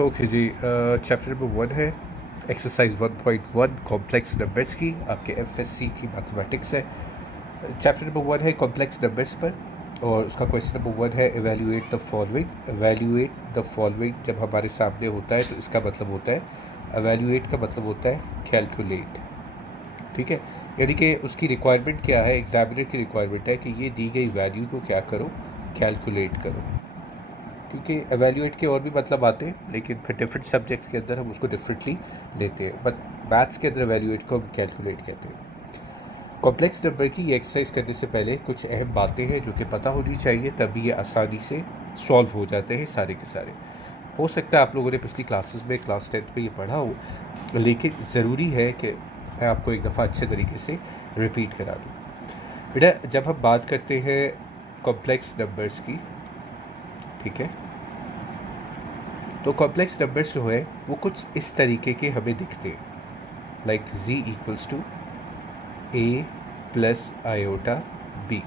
Okay जी, chapter number 1 है exercise 1.1 complex numbers की, आपके एफएससी की मैथमेटिक्स है। चैप्टर नंबर 1 है कॉम्प्लेक्स नंबर्स पर, और उसका क्वेश्चन नंबर 1 है evaluate the following. Evaluate the following जब हमारे सामने होता है तो इसका मतलब होता है, एवेल्यूएट का मतलब होता है कैलकुलेट। ठीक है, यानी कि उसकी रिक्वायरमेंट क्या है, एग्जामिनर की रिक्वायरमेंट है कि ये दी गई वैल्यू को क्या करो, कैलकुलेट करो। क्योंकि एवेल्यूएट के और भी मतलब आते हैं, लेकिन फिर डिफरेंट सब्जेक्ट्स के अंदर हम उसको डिफरेंटली लेते हैं, बट मैथ्स के अंदर एवेल्यूएट को हम कैलकुलेट कहते हैं। कॉम्प्लेक्स नंबर की ये एक्सरसाइज करने से पहले कुछ अहम बातें हैं जो कि पता होनी चाहिए, तभी ये आसानी से सॉल्व हो जाते हैं सारे के सारे। हो सकता है आप लोगों ने पिछली क्लासेस में क्लास 10th में ये पढ़ा हो, लेकिन ज़रूरी है कि मैं आपको एक दफ़ा अच्छे तरीके से रिपीट करा दूँ। बेटा, जब हम बात करते हैं कॉम्प्लेक्स नंबर्स की, ठीक है, तो कॉम्प्लेक्स नंबर्स जो है वो कुछ इस तरीके के हमें दिखते हैं, like z equals to A plus iota b.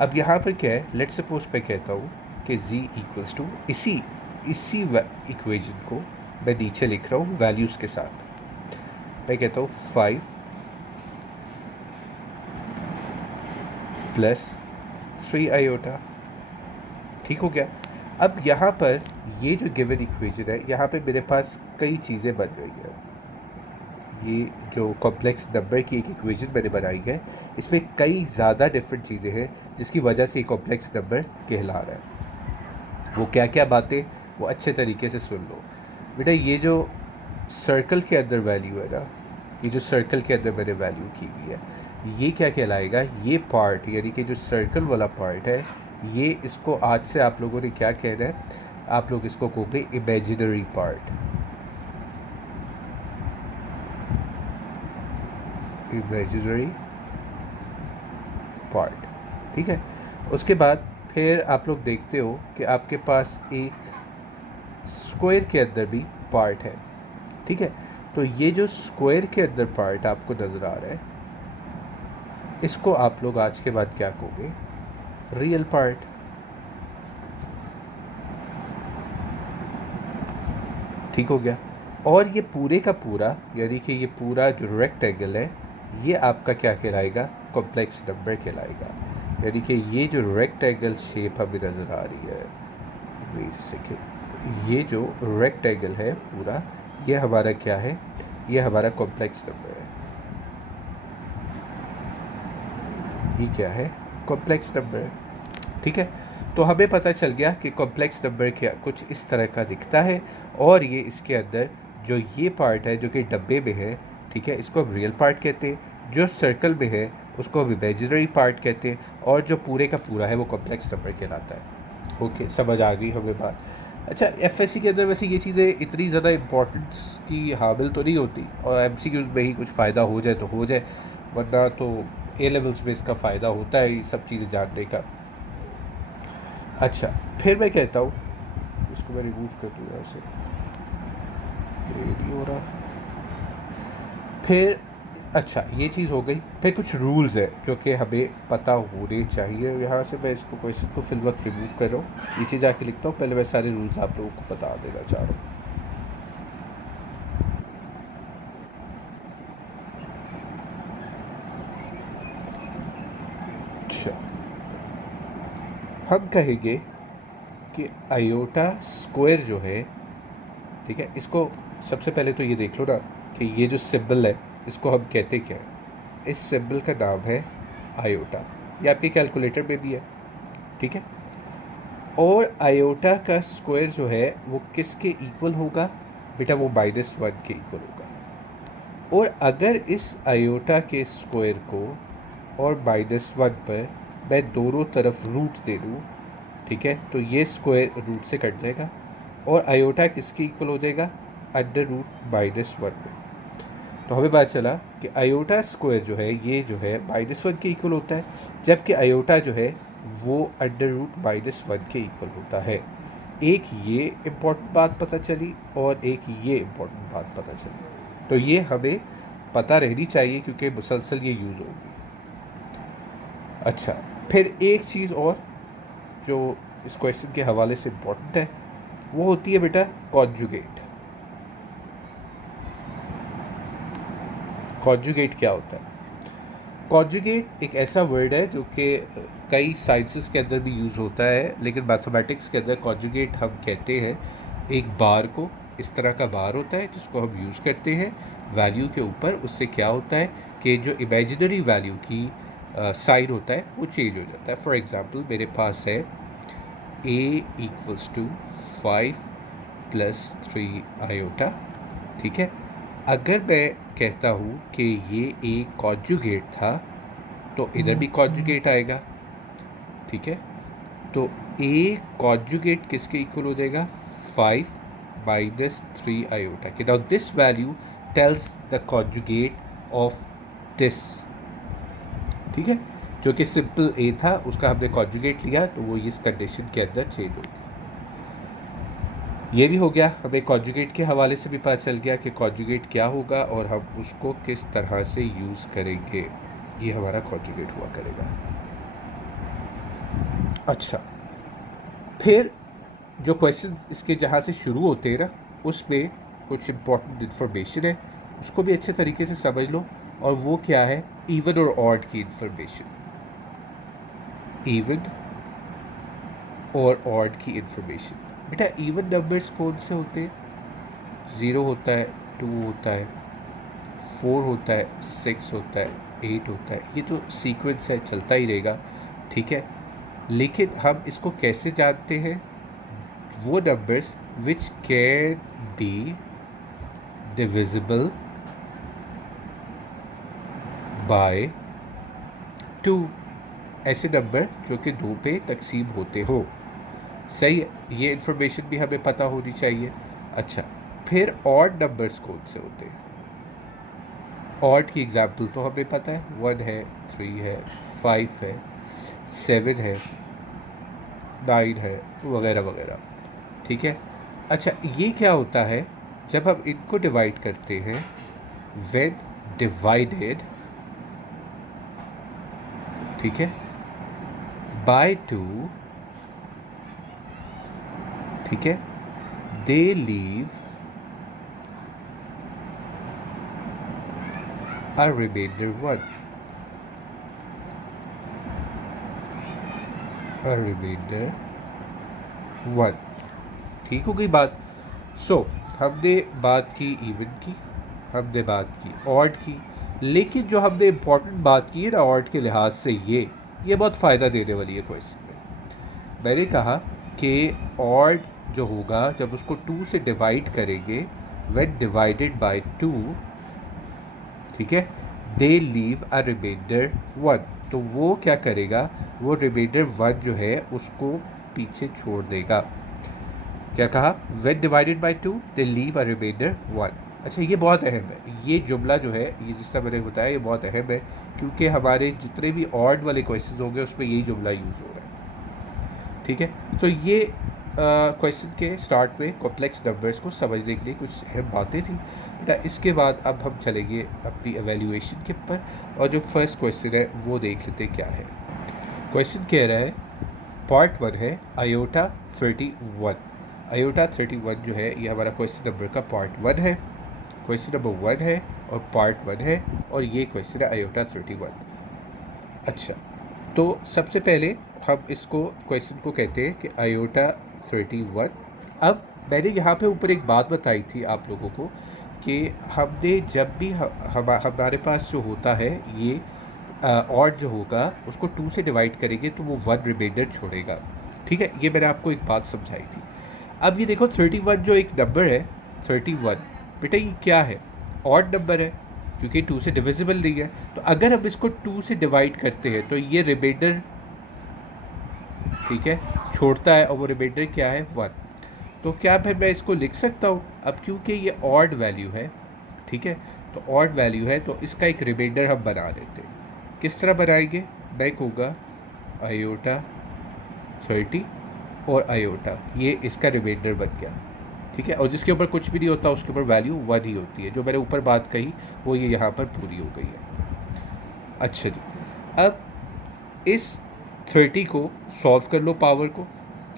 अब यहाँ पर क्या है, लेट सपोज मैं कहता हूँ कि z इक्वल्स टू इसी इसी इक्वेशन को मैं नीचे लिख रहा हूँ वैल्यूज़ के साथ। मैं कहता हूँ 5 प्लस 3 आयोटा। ठीक हो गया। अब यहाँ पर ये जो गिवन इक्वेशन है, यहाँ पे मेरे पास कई चीज़ें बन रही हैं। ये जो कॉम्प्लेक्स नंबर की एक इक्वेशन मैंने बनाई है, इसमें कई ज़्यादा डिफरेंट चीज़ें हैं जिसकी वजह से ये कॉम्प्लेक्स नंबर कहला रहा है। वो क्या क्या बातें, वो अच्छे तरीके से सुन लो। बेटा, ये जो सर्कल के अंदर वैल्यू है ना, ये जो सर्कल के अंदर मैंने वैल्यू की हुई है, ये क्या कहलाएगा, ये पार्ट यानी कि जो सर्कल वाला पार्ट है, ये इसको आज से आप लोगों ने क्या कहना है, आप लोग इसको कहोगे इमेजिनरी पार्ट। इमेजिनरी पार्ट, ठीक है। उसके बाद फिर आप लोग देखते हो कि आपके पास एक स्क्वायर के अंदर भी पार्ट है, ठीक है। तो ये जो स्क्वायर के अंदर पार्ट आपको नज़र आ रहा है, इसको आप लोग आज के बाद क्या कहोगे, रियल पार्ट। ठीक हो गया। और ये पूरे का पूरा यानी कि ये पूरा जो रेक्टेंगल है, ये आपका क्या कहलाएगा, कॉम्प्लेक्स नंबर कहलाएगा। यानी कि ये जो रेक्टेंगल शेप हमें नज़र आ रही है, वेट सेकेंड, ये जो रेक्टेंगल है पूरा, ये हमारा क्या है, ये हमारा कॉम्प्लेक्स नंबर है। ये क्या है, कॉम्प्लेक्स नंबर है, ठीक है। तो हमें पता चल गया कि कॉम्प्लेक्स नंबर क्या कुछ इस तरह का दिखता है, और ये इसके अंदर जो ये पार्ट है जो कि डब्बे में है, ठीक है, इसको हम रियल पार्ट कहते हैं। जो सर्कल में है उसको हम इमेजिनरी पार्ट कहते हैं, और जो पूरे का पूरा है वो कॉम्प्लेक्स नंबर कहलाता है। ओके, समझ आ गई हमें बात। अच्छा, एफएससी के अंदर वैसे ये चीज़ें इतनी ज़्यादा इम्पोर्टेंस की हामिल तो नहीं होती, और एमसीक्यूज़ में ही कुछ फ़ायदा हो जाए तो हो जाए, वरना तो ए लेवल्स में इसका फ़ायदा होता है ये सब चीज़ें जानने का। अच्छा, फिर मैं कहता हूँ, इसको मैं रिमूव कर दूँ यहाँ से, ये नहीं हो रहा। फिर अच्छा, ये चीज़ हो गई। फिर कुछ रूल्स है जो कि हमें पता होने चाहिए। यहाँ से मैं इसको क्वेश्चन को फिल वक्त रिमूव कर रहा हूँ, नीचे जाके लिखता हूँ, पहले मैं सारे रूल्स आप लोगों को बता देना चाह रहा हूँ। अच्छा, हम कहेंगे कि आयोटा स्क्वायर जो है, ठीक है, इसको सबसे पहले तो ये देख लो ना कि ये जो सिंबल है इसको हम कहते क्या है। इस सिंबल का नाम है आयोटा। ये आपके कैलकुलेटर में भी है, ठीक है। और आयोटा का स्क्वायर जो है वो किसके इक्वल होगा, बेटा वो -1 के इक्वल होगा। और अगर इस आयोटा के स्क्वायर को और -1 पर मैं दोनों तरफ रूट दे दूँ, ठीक है, तो ये स्क्वायर रूट से कट जाएगा, और आयोटा किसके इक्वल हो जाएगा, √-1 में। तो हमें पता चला कि आयोटा स्क्वायर जो है ये जो है -1 के इक्वल होता है, जबकि आयोटा जो है वो √-1 के इक्वल होता है। एक ये इम्पोर्टेंट बात पता चली, और एक ये इम्पोर्टेंट बात पता चली, तो ये हमें पता रहनी चाहिए क्योंकि मुसलसल ये यूज़ होगी। अच्छा, फिर एक चीज़ और जो इस क्वेश्चन के हवाले से इम्पोर्टेंट है, वो होती है बेटा कॉन्जुगेट। कॉन्जुगेट क्या होता है? कॉन्जुगेट एक ऐसा वर्ड है जो कि कई साइंसेस के अंदर भी यूज़ होता है, लेकिन मैथमेटिक्स के अंदर कॉन्जुगेट हम कहते हैं एक बार को, इस तरह का बार होता है जिसको हम यूज़ करते हैं वैल्यू के ऊपर। उससे क्या होता है कि जो इमेजिनरी वैल्यू की साइन होता है वो चेंज हो जाता है। फॉर एग्ज़ाम्पल मेरे पास है a इक्वल्स टू 5 + 3 आयोटा, ठीक है। अगर मैं कहता हूँ कि ये एक कॉन्जुगेट था तो इधर भी कॉन्जुगेट आएगा, ठीक है। तो ए कॉन्जुगेट किसके इक्वल हो जाएगा? 5 - 3 आयोटा के। Now this value tells the conjugate of this, ठीक है। जो कि सिंपल ए था उसका हमने कॉन्जुगेट लिया तो वो इस कंडीशन के अंदर चेंज हो गया। ये भी हो गया, हमें कॉन्जुगेट के हवाले से भी पता चल गया कि कॉन्जुगेट क्या होगा और हम उसको किस तरह से यूज़ करेंगे। ये हमारा कॉन्जुगेट हुआ करेगा। अच्छा, फिर जो क्वेश्चन इसके जहाँ से शुरू होते हैं ना, उसमें कुछ इम्पोर्टेंट इन्फॉर्मेशन है, उसको भी अच्छे तरीके से समझ लो। और वो क्या है? इवन और ऑड की इन्फॉर्मेशन। इवन और ऑड की इन्फॉर्मेशन। बेटा इवन नंबर्स कौन से होते हैं? 0 होता है, 2 होता है, 4 होता है, 6 होता है, 8 होता है। ये तो सीक्वेंस है, चलता ही रहेगा, ठीक है। लेकिन हम इसको कैसे जानते हैं? वो numbers which can be divisible by 2। ऐसे नंबर जो कि 2 पे तकसीम होते हो, सही है। ये इन्फॉर्मेशन भी हमें पता होनी चाहिए। अच्छा, फिर ऑड नंबर्स कौन से होते हैं? ऑड की एग्जाम्पल तो हमें पता है, 1 है, 3 है, 5 है, 7 है, 9 है, वगैरह वगैरह, ठीक है। अच्छा, ये क्या होता है जब हम इनको डिवाइड करते हैं? व्हेन डिवाइडेड, ठीक है, बाय 2, ठीक है, दे leave a remainder 1, a remainder 1। ठीक हो गई बात। हमने बात की इवन की, हमने बात की ऑड की, लेकिन जो हमने इम्पोर्टेंट बात की है ना ऑड के लिहाज से, ये बहुत फ़ायदा देने वाली है क्वेश्चन में। मैंने कहा कि ऑड जो होगा जब उसको 2 से डिवाइड करेंगे, व्हेन डिवाइडेड बाय 2, ठीक है, दे लीव अ रिमाइंडर 1। तो वो क्या करेगा? वो रिमाइंडर 1 जो है उसको पीछे छोड़ देगा। क्या कहा? When divided by 2 they leave a remainder 1। अच्छा, ये बहुत अहम है। ये जुमला जो है, ये जिस तरह मैंने बताया, ये बहुत अहम है क्योंकि हमारे जितने भी ऑड वाले क्वेश्चन होंगे उसमें यही जुमला यूज़ हो रहा है, ठीक है। तो ये क्वेश्चन के स्टार्ट में कॉम्प्लेक्स नंबर्स को समझने के लिए कुछ अहम बातें थी बेटा। इसके बाद अब हम चलेंगे अपनी एवेल्यूएशन के ऊपर, और जो फर्स्ट क्वेश्चन है वो देख लेते क्या है। क्वेश्चन कह रहा है, पार्ट 1 है आयोटा 31। आयोटा 31 जो है ये हमारा क्वेश्चन नंबर का पार्ट 1 है। क्वेश्चन नंबर 1 है और पार्ट 1 है, और ये क्वेश्चन है आयोटा 31। अच्छा, तो सबसे पहले हम इसको क्वेश्चन को कहते हैं कि आयोटा 31। अब मैंने यहाँ पे ऊपर एक बात बताई थी आप लोगों को कि हमने जब भी हमारे पास जो होता है ये ऑड जो होगा उसको 2 से डिवाइड करेंगे तो वो 1 रिमाइंडर छोड़ेगा, ठीक है। ये मैंने आपको एक बात समझाई थी। अब ये देखो 31 जो एक नंबर है, 31 बेटा ये क्या है? ऑड नंबर है क्योंकि 2 से डिविजिबल नहीं है। तो अगर हम इसको 2 से डिवाइड करते हैं तो ये रिमाइंडर, ठीक है, छोड़ता है, और वो रिमाइंडर क्या है? 1। तो क्या फिर मैं इसको लिख सकता हूँ? अब क्योंकि ये ऑड वैल्यू है, ठीक है, तो ऑड वैल्यू है तो इसका एक रिमाइंडर हम बना लेते हैं। किस तरह बनाएंगे? मैं कहूँगा आयोटा 30 और आयोटा, ये इसका रिमाइंडर बन गया, ठीक है। और जिसके ऊपर कुछ भी नहीं होता उसके ऊपर वैल्यू 1 ही होती है। जो मैंने ऊपर बात कही वो ये यहाँ पर पूरी हो गई है। अच्छा जी, अब इस 30 को सॉल्व कर लो पावर को।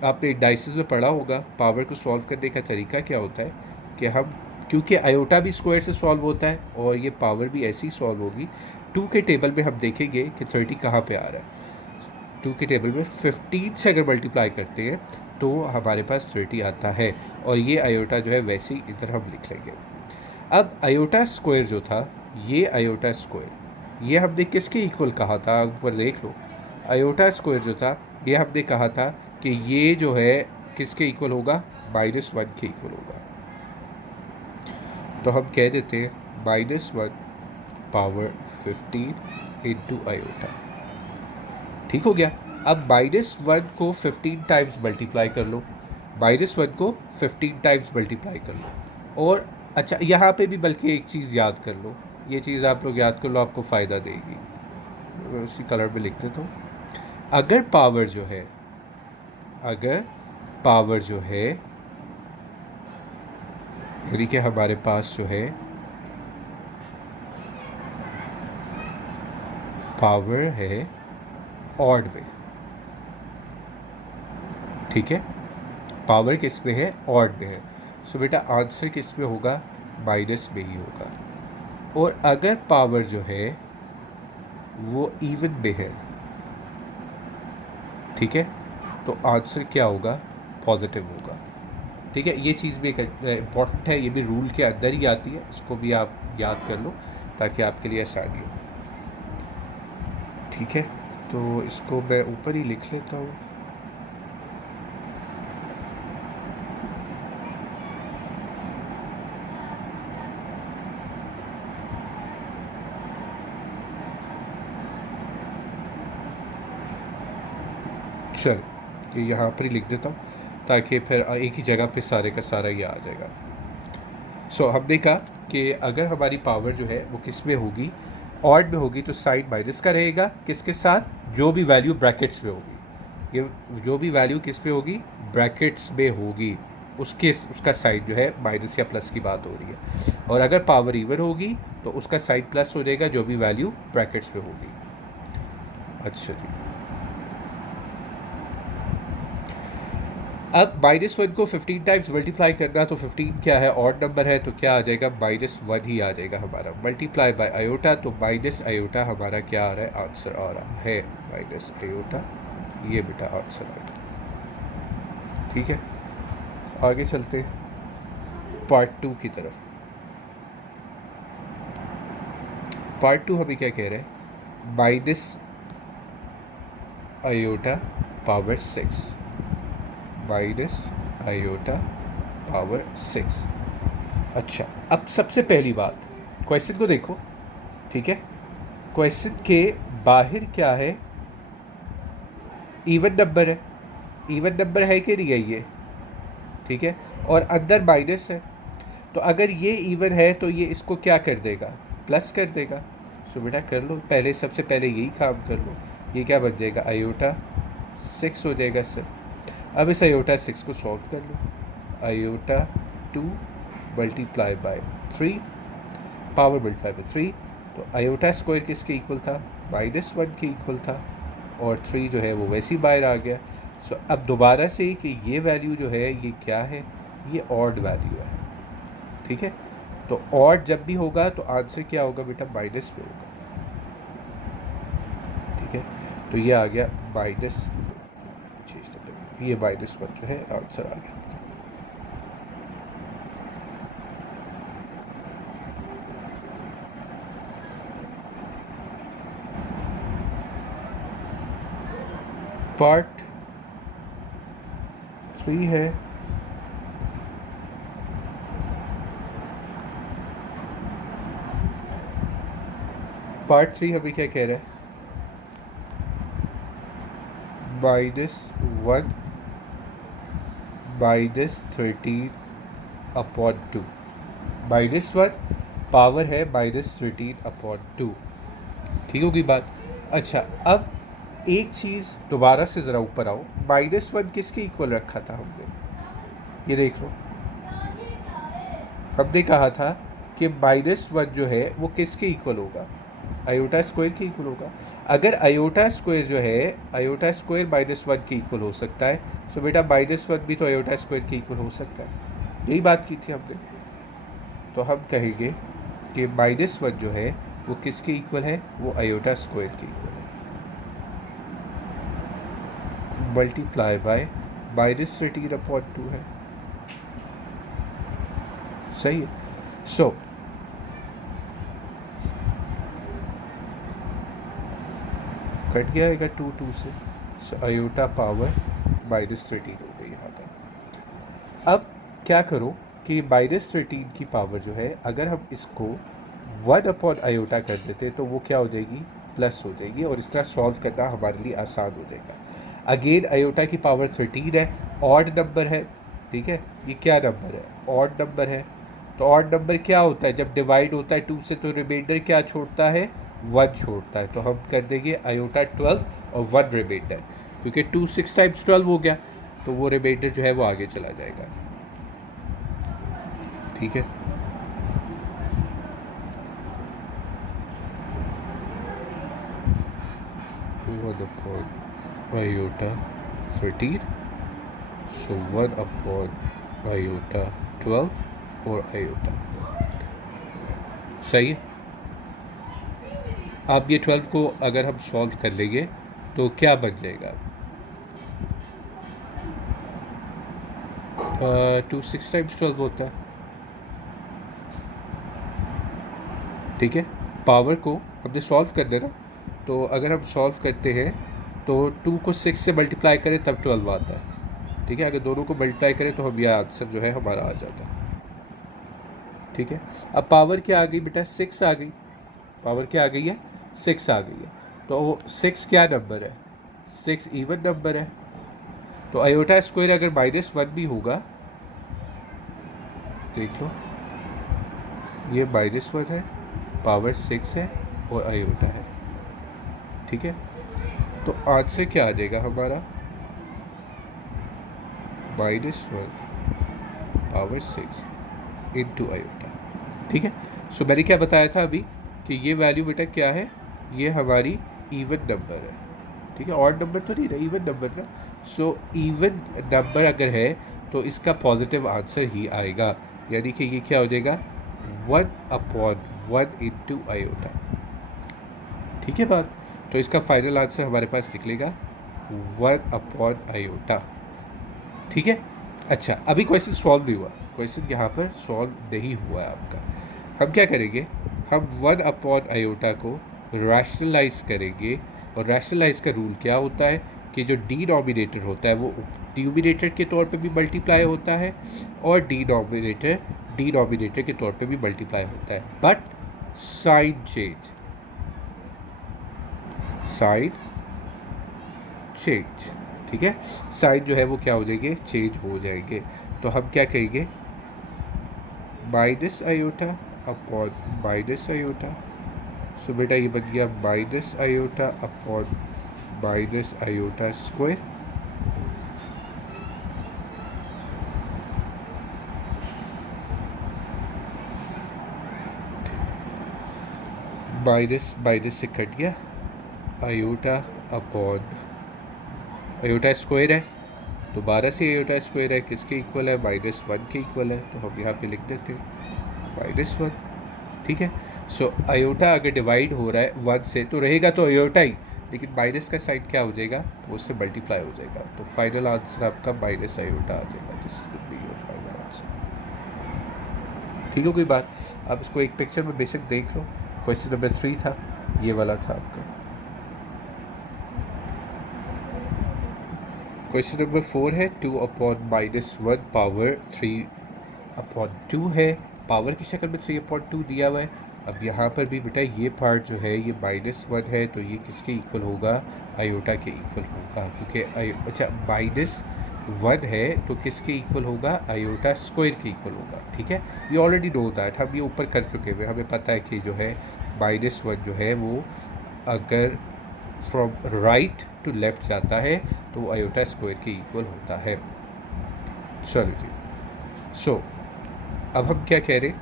आपने डाइसिस में पढ़ा होगा पावर को सॉल्व करने का तरीका क्या होता है कि हम, क्योंकि आयोटा भी स्क्वायर से सॉल्व होता है और ये पावर भी ऐसे ही सॉल्व होगी। 2 के टेबल में हम देखेंगे कि 30 कहाँ पे आ रहा है। 2 के टेबल में 15 से अगर मल्टीप्लाई करते हैं तो हमारे पास 30 आता है, और ये आयोटा जो है वैसे ही इधर हम लिख लेंगे। अब आयोटा स्क्वायर जो था, ये आयोटा स्क्वायर ये हमने किसके इक्वल कहा था, ऊपर देख लो। आयोटा स्क्वायर जो था ये हमने कहा था कि ये जो है किसके इक्वल होगा, -1 के इक्वल होगा। तो हम कह देते हैं -1 पावर 15 इंटू आयोटा। ठीक हो गया। अब -1 को 15 टाइम्स मल्टीप्लाई कर लो, -1 को 15 टाइम्स मल्टीप्लाई कर लो। और अच्छा, यहाँ पे भी बल्कि एक चीज़ याद कर लो, ये चीज़ आप लोग याद कर लो, आपको फ़ायदा देगी। मैं उसी कलर में लिख देता हूँ। अगर पावर जो है, अगर पावर जो है, यानी कि हमारे पास जो है पावर है ऑड में, ठीक है, पावर किस में है, ऑड में है। सो बेटा आंसर किस में होगा, माइनस में ही होगा। और अगर पावर जो है वो इवन में है, ठीक है, तो आंसर क्या होगा, पॉजिटिव होगा। ठीक है, ये चीज़ भी एक इम्पॉर्टेंट है, ये भी रूल के अंदर ही आती है, इसको भी आप याद कर लो ताकि आपके लिए आसानी हो। ठीक है, तो इसको मैं ऊपर ही लिख लेता हूँ। चल, ये यहाँ पर ही लिख देता हूँ ताकि फिर एक ही जगह पे सारे का सारा ये आ जाएगा। सो हमने कहा कि अगर हमारी पावर जो है वो किस में होगी, ऑड में होगी, तो साइन माइनस का रहेगा, किसके साथ, जो भी वैल्यू ब्रैकेट्स में होगी, ये जो भी वैल्यू किस में होगी, ब्रैकेट्स में होगी, उसका साइन जो है माइनस या प्लस की बात हो रही है। और अगर पावर इवन होगी तो उसका साइन प्लस हो जाएगा, जो भी वैल्यू ब्रैकेट्स में होगी। अच्छा जी, अब -1 को 15 टाइम्स मल्टीप्लाई करना, तो 15 क्या है, ऑड नंबर है, तो क्या आ जाएगा, -1 ही आ जाएगा हमारा, मल्टीप्लाई बाय आयोटा, तो माइनस आयोटा हमारा क्या आ रहा है, आंसर आ रहा है माइनस आयोटा, ये बेटा आंसर आ गया। ठीक है, आगे चलते पार्ट 2 की तरफ। पार्ट 2 हमें क्या कह रहे हैं, minus iota power 6, minus iota power 6। अच्छा, अब सबसे पहली बात, क्वेश्चन को देखो, ठीक है, क्वेश्चन के बाहर क्या है, इवन नंबर है, इवन नंबर है कि नहीं है ये, ठीक है, और अंदर माइनस है, तो अगर ये इवन है तो ये इसको क्या कर देगा, प्लस कर देगा। सो बेटा कर लो, पहले सबसे पहले यही काम कर लो, ये क्या बन जाएगा, आयोटा 6 हो जाएगा सिर्फ। अब इस आयोटा 6 को सॉल्व कर लो, iota 2 multiply by 3, power multiply by 3, तो आयोटा स्क्वायर किसके इक्वल था, -1 के इक्वल था, और 3 जो है वो वैसे ही बाहर आ गया। सो अब दोबारा से कि ये वैल्यू जो है ये क्या है, ये ऑड वैल्यू है, ठीक है, तो ऑड जब भी होगा तो आंसर क्या होगा बेटा, माइनस में होगा। ठीक है, तो ये आ गया माइनस, ये -1 जो है आंसर आ गया। पार्ट 3 है, पार्ट 3 हमें क्या कह रहा है, -1 -13 अपॉन 2, -1 पावर है -13 अपॉन 2। ठीक होगी बात। अच्छा, अब एक चीज़ दोबारा से ज़रा ऊपर आओ, -1 किसके इक्वल रखा था हमने, ये देख लो, हमने कहा था कि -1 जो है वो किसके इक्वल होगा, आयोटा स्क्वायर के इक्वल होगा। अगर आयोटा स्क्वायर जो है, आयोटा स्क्वायर -1 के इक्वल हो सकता है, सो बेटा -1 भी तो आयोटा स्क्वायर के इक्वल हो सकता है, यही बात की थी हमने। तो हम कहेंगे कि -1 जो है वो किसके इक्वल है, वो आयोटा स्क्वायर के इक्वल है, मल्टीप्लाई बाय -13/2 है। सही है। सो कट गया आएगा 2 से, सो आयोटा पावर -13 हो गई यहाँ पर। अब क्या करो कि -13 की पावर जो है अगर हम इसको 1/आयोटा कर देते तो वो क्या हो जाएगी, प्लस हो जाएगी, और इस तरह सॉल्व करना हमारे लिए आसान हो जाएगा। अगेन आयोटा की पावर 13 है, ऑड नंबर है, ठीक है, ये क्या नंबर है, ऑड नंबर है। तो ऑड नंबर क्या होता है, जब डिवाइड होता है 2 से तो रिमाइंडर क्या छोड़ता है, 1 छोड़ता है। तो हम कर देंगे आयोटा 12 और 1 रिमाइंडर, क्योंकि 2 6 टाइम्स 12 हो गया, तो वो रिमाइंडर जो है वो आगे चला जाएगा। ठीक है, आयोटा 13, सो 1/आयोटा 12 और आयोटा। सही है। अब ये 12 को अगर हम सॉल्व कर लेंगे तो क्या बन जाएगा, 2 6 टाइम्स 12 होता है, ठीक है। पावर को हमने सॉल्व कर देना, तो अगर हम सॉल्व करते हैं तो 2 को 6 से मल्टीप्लाई करें तब 12 आता है, ठीक है। अगर दोनों को मल्टीप्लाई करें तो हम यह आंसर जो है हमारा आ जाता है, ठीक है। अब पावर क्या आ गई बेटा, 6 आ गई, पावर क्या आ गई है, 6 आ गई है। तो 6 क्या नंबर है, 6 इवन नंबर है। तो आयोटा स्क्वायर अगर -1 भी होगा, देख लो ये -1 है, पावर 6 है और आयोटा है, ठीक है। तो आंसर क्या आ जाएगा हमारा, -1 पावर 6 इंटू आयोटा, ठीक है। सो मैंने क्या बताया था अभी कि ये वैल्यू बेटा क्या है, ये हमारी इवन नंबर है, ठीक है। ऑड नंबर तो नहीं ना, इवन नंबर ना। सो इवन नंबर अगर है तो इसका पॉजिटिव आंसर ही आएगा, यानी कि ये क्या हो जाएगा, 1/1 इंटू आयोटा, ठीक है बात। तो इसका फाइनल आंसर हमारे पास निकलेगा 1/आयोटा, ठीक है। अच्छा, अभी क्वेश्चन सॉल्व नहीं हुआ, क्वेश्चन यहाँ पर सॉल्व नहीं हुआ है आपका। हम क्या करेंगे, हम 1/आयोटा को रैशनलाइज करेंगे, और रैशनलाइज का रूल क्या होता है कि जो डिनोमिनेटर होता है वो न्यूमिनेटर के तौर पे भी मल्टीप्लाई होता है, और डिनोमिनेटर के तौर पे भी मल्टीप्लाई होता है, but sign change, sign change, ठीक है। साइन जो है वो क्या हो जाएंगे, चेंज हो जाएंगे। तो हम क्या कहेंगे, -आयोटा अपॉन -आयोटा। सो बेटा ये बन गया -iota upon -iota square, minus से कट गया, आयोटा अपॉन आयोटा स्क्वायर है, दोबारा से आयोटा स्क्वायर है, किसके इक्वल है, -1 के इक्वल है। तो हम यहाँ पे लिख देते हैं -1, ठीक है। सो आयोटा अगर डिवाइड हो रहा है 1 से तो रहेगा तो आयोटा ही, लेकिन माइनस का साइड क्या हो जाएगा, वो उससे मल्टीप्लाई हो जाएगा। तो फाइनल आंसर आपका -आयोटा आ जाएगा, this will be your final answer, ठीक है। कोई बात, आप इसको एक पिक्चर में बेशक देख लो। क्वेश्चन नंबर 3 था, ये वाला था आपका। क्वेश्चन नंबर 4 है 2/-1 पावर 3/2 है, पावर की शक्ल में 3/2 दिया हुआ है। अब यहाँ पर भी बेटा ये पार्ट जो है ये -1 है, तो ये किसके इक्वल होगा, आयोटा के इक्वल होगा, क्योंकि अच्छा -1 है तो किसके इक्वल होगा, आयोटा स्क्वायर के इक्वल होगा, ठीक है। ये ऑलरेडी नो दैट, हम ये ऊपर कर चुके हुए, हमें पता है कि जो है -1 जो है वो अगर फ्रॉम राइट टू लेफ्ट जाता है तो वो आयोटा स्क्वायर के इक्वल होता है। चलो जी, सो अब हम क्या कह रहे हैं,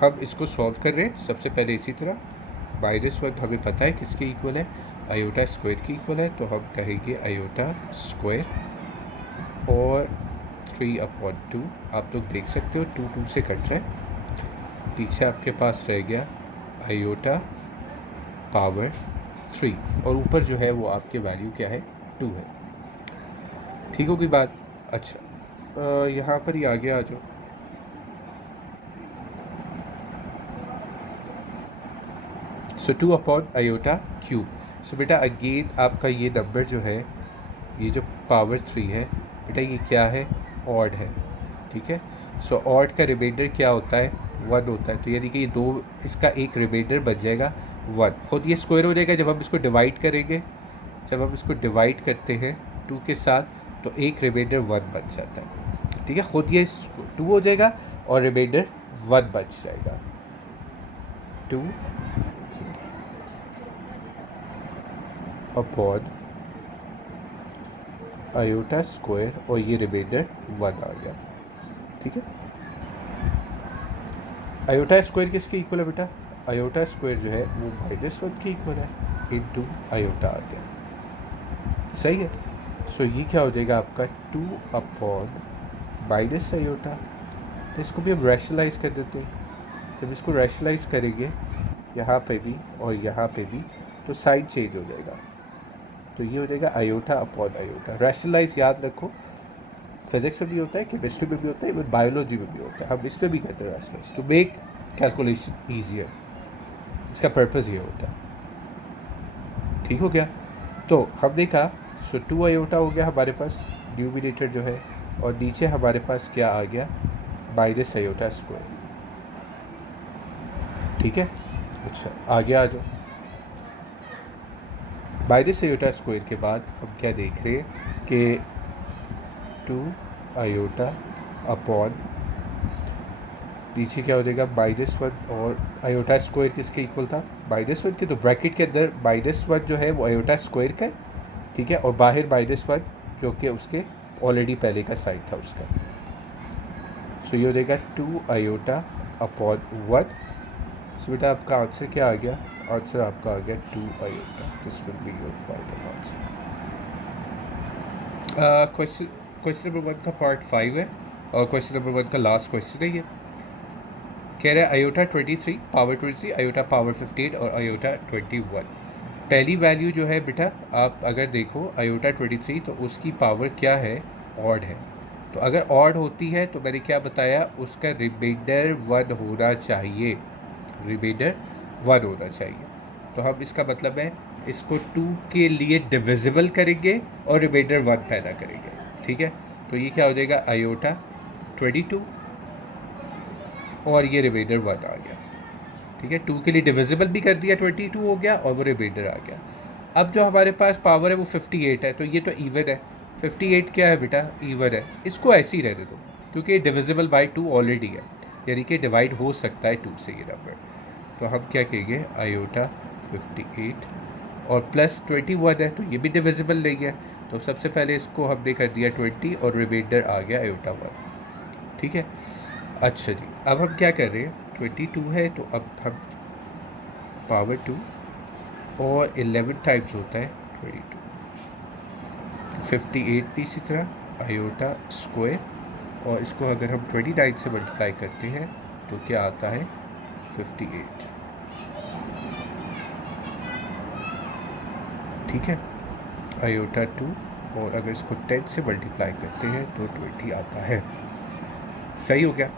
हम इसको सॉल्व कर रहे हैं। सबसे पहले इसी तरह -1 हमें पता है किसके इक्वल है, आयोटा स्क्वायर के इक्वल है, तो हम कहेंगे आयोटा स्क्वायर, और 3/2 आप लोग देख सकते हो 2 से कट रहे हैं। पीछे आपके पास रह गया आयोटा पावर 3 और ऊपर जो है वो आपके वैल्यू क्या है 2 है। ठीक होगी बात। अच्छा यहाँ पर ही आगे आ जाओ। सो 2/आयोटा क्यूब। सो बेटा अगेन आपका ये नंबर जो है, ये जो पावर 3 है बेटा, ये क्या है, ऑड है। ठीक है। सो ऑड का रिमाइंडर क्या होता है, 1 होता है। तो यानी कि ये दो, इसका एक रिमाइंडर बन जाएगा 1। खुद ये स्क्वायर हो जाएगा जब हम इसको डिवाइड करेंगे। जब हम इसको डिवाइड करते हैं 2 के साथ तो एक रिमाइंडर 1 बच जाता है। ठीक है, खुद ये 2 हो जाएगा और रिमाइंडर 1 बच जाएगा। 2 अपॉन आयोटा स्क्वायर और ये रिमाइंडर 1 आ गया। ठीक है। आयोटा स्क्वायर किसके इक्वल है बेटा, आयोटा स्क्वायर जो है वो -1 के इक्वल है, इनटू आयोटा आ गया। सही है। सो ये क्या हो जाएगा आपका 2 अपॉन माइनस आयोटा। तो इसको भी हम रैशनलाइज कर देते हैं। जब इसको रैशनलाइज करेंगे यहाँ पे भी और यहाँ पे भी तो साइन चेंज हो जाएगा। तो ये हो जाएगा आयोटा अपॉन आयोटा। रैशनलाइज याद रखो, फिजिक्स में भी होता है, केमिस्ट्री में भी होता है, इवन बायोलॉजी में भी होता है। हम इस पर भी करते हैं rationalise to make calculation easier. इसका पर्पज़ ये होता है। ठीक हो गया। तो हमने कहा सो 2 आयोटा हो गया हमारे पास न्यूमिनेटर जो है, और नीचे हमारे पास क्या आ गया, माइनस आयोटा स्क्वायर। ठीक है। अच्छा आगे आ जाओ। माइनस आयोटा स्क्वायर के बाद हम क्या देख रहे हैं कि 2 आयोटा अपॉन पीछे क्या हो जाएगा -1, और आयोटा स्क्वायर किसके इक्वल था, -1 के। तो ब्रैकेट के अंदर -1 जो है वो आयोटा स्क्वायर का है। ठीक है। और बाहर -1 जो कि उसके ऑलरेडी पहले का साइन था उसका। सो ये हो जाएगा 2 आयोटा अपॉन 1। सो बेटा आपका आंसर क्या आ गया, आंसर आपका आ गया 2 iota. This will be your final answer. Question number 1 का पार्ट 5 है और क्वेश्चन नंबर 1 का लास्ट क्वेश्चन है ये। कह रहा है आयोटा 23 पावर 23, आयोटा पावर 15 और आयोटा 21। पहली वैल्यू जो है बेटा, आप अगर देखो आयोटा 23 तो उसकी पावर क्या है, ऑड है। तो अगर ऑड होती है तो मैंने क्या बताया, उसका रिमाइंडर 1 होना चाहिए, रिमाइंडर 1 होना चाहिए। तो हम इसका मतलब है इसको 2 के लिए डिविजिबल करेंगे और रिमाइंडर 1 पैदा करेंगे। ठीक है। तो ये क्या हो जाएगा, आयोटा 22 और ये रिमाइंडर 1 आ गया। ठीक है। 2 के लिए डिविजिबल भी कर दिया, 22 हो गया और वो रिमाइंडर आ गया। अब जो हमारे पास पावर है वो 58 है, तो ये तो इवन है। 58 क्या है बेटा, इवन है। इसको ऐसे ही रहने दो क्योंकि डिविजिबल बाई 2 ऑलरेडी है, यानी कि डिवाइड हो सकता है 2 से ये नंबर। तो हम क्या कहेंगे, आयोटा 58 और प्लस 21 है, तो ये भी डिविजिबल नहीं है। तो सबसे पहले इसको हमने कर दिया 20 और रिमाइंडर आ गया आयोटा 1। ठीक है। अच्छा जी, अब हम क्या कर रहे हैं, 22 है तो अब हम पावर 2 और 11 टाइम्स होता है 22, 58 भी इसी तरह आयोटा स्क्वायर, और इसको अगर हम 29 से मल्टीप्लाई करते हैं तो क्या आता है 58। ठीक है। आयोटा 2 और अगर इसको 10 से मल्टीप्लाई करते हैं तो 20 आता है। सही हो गया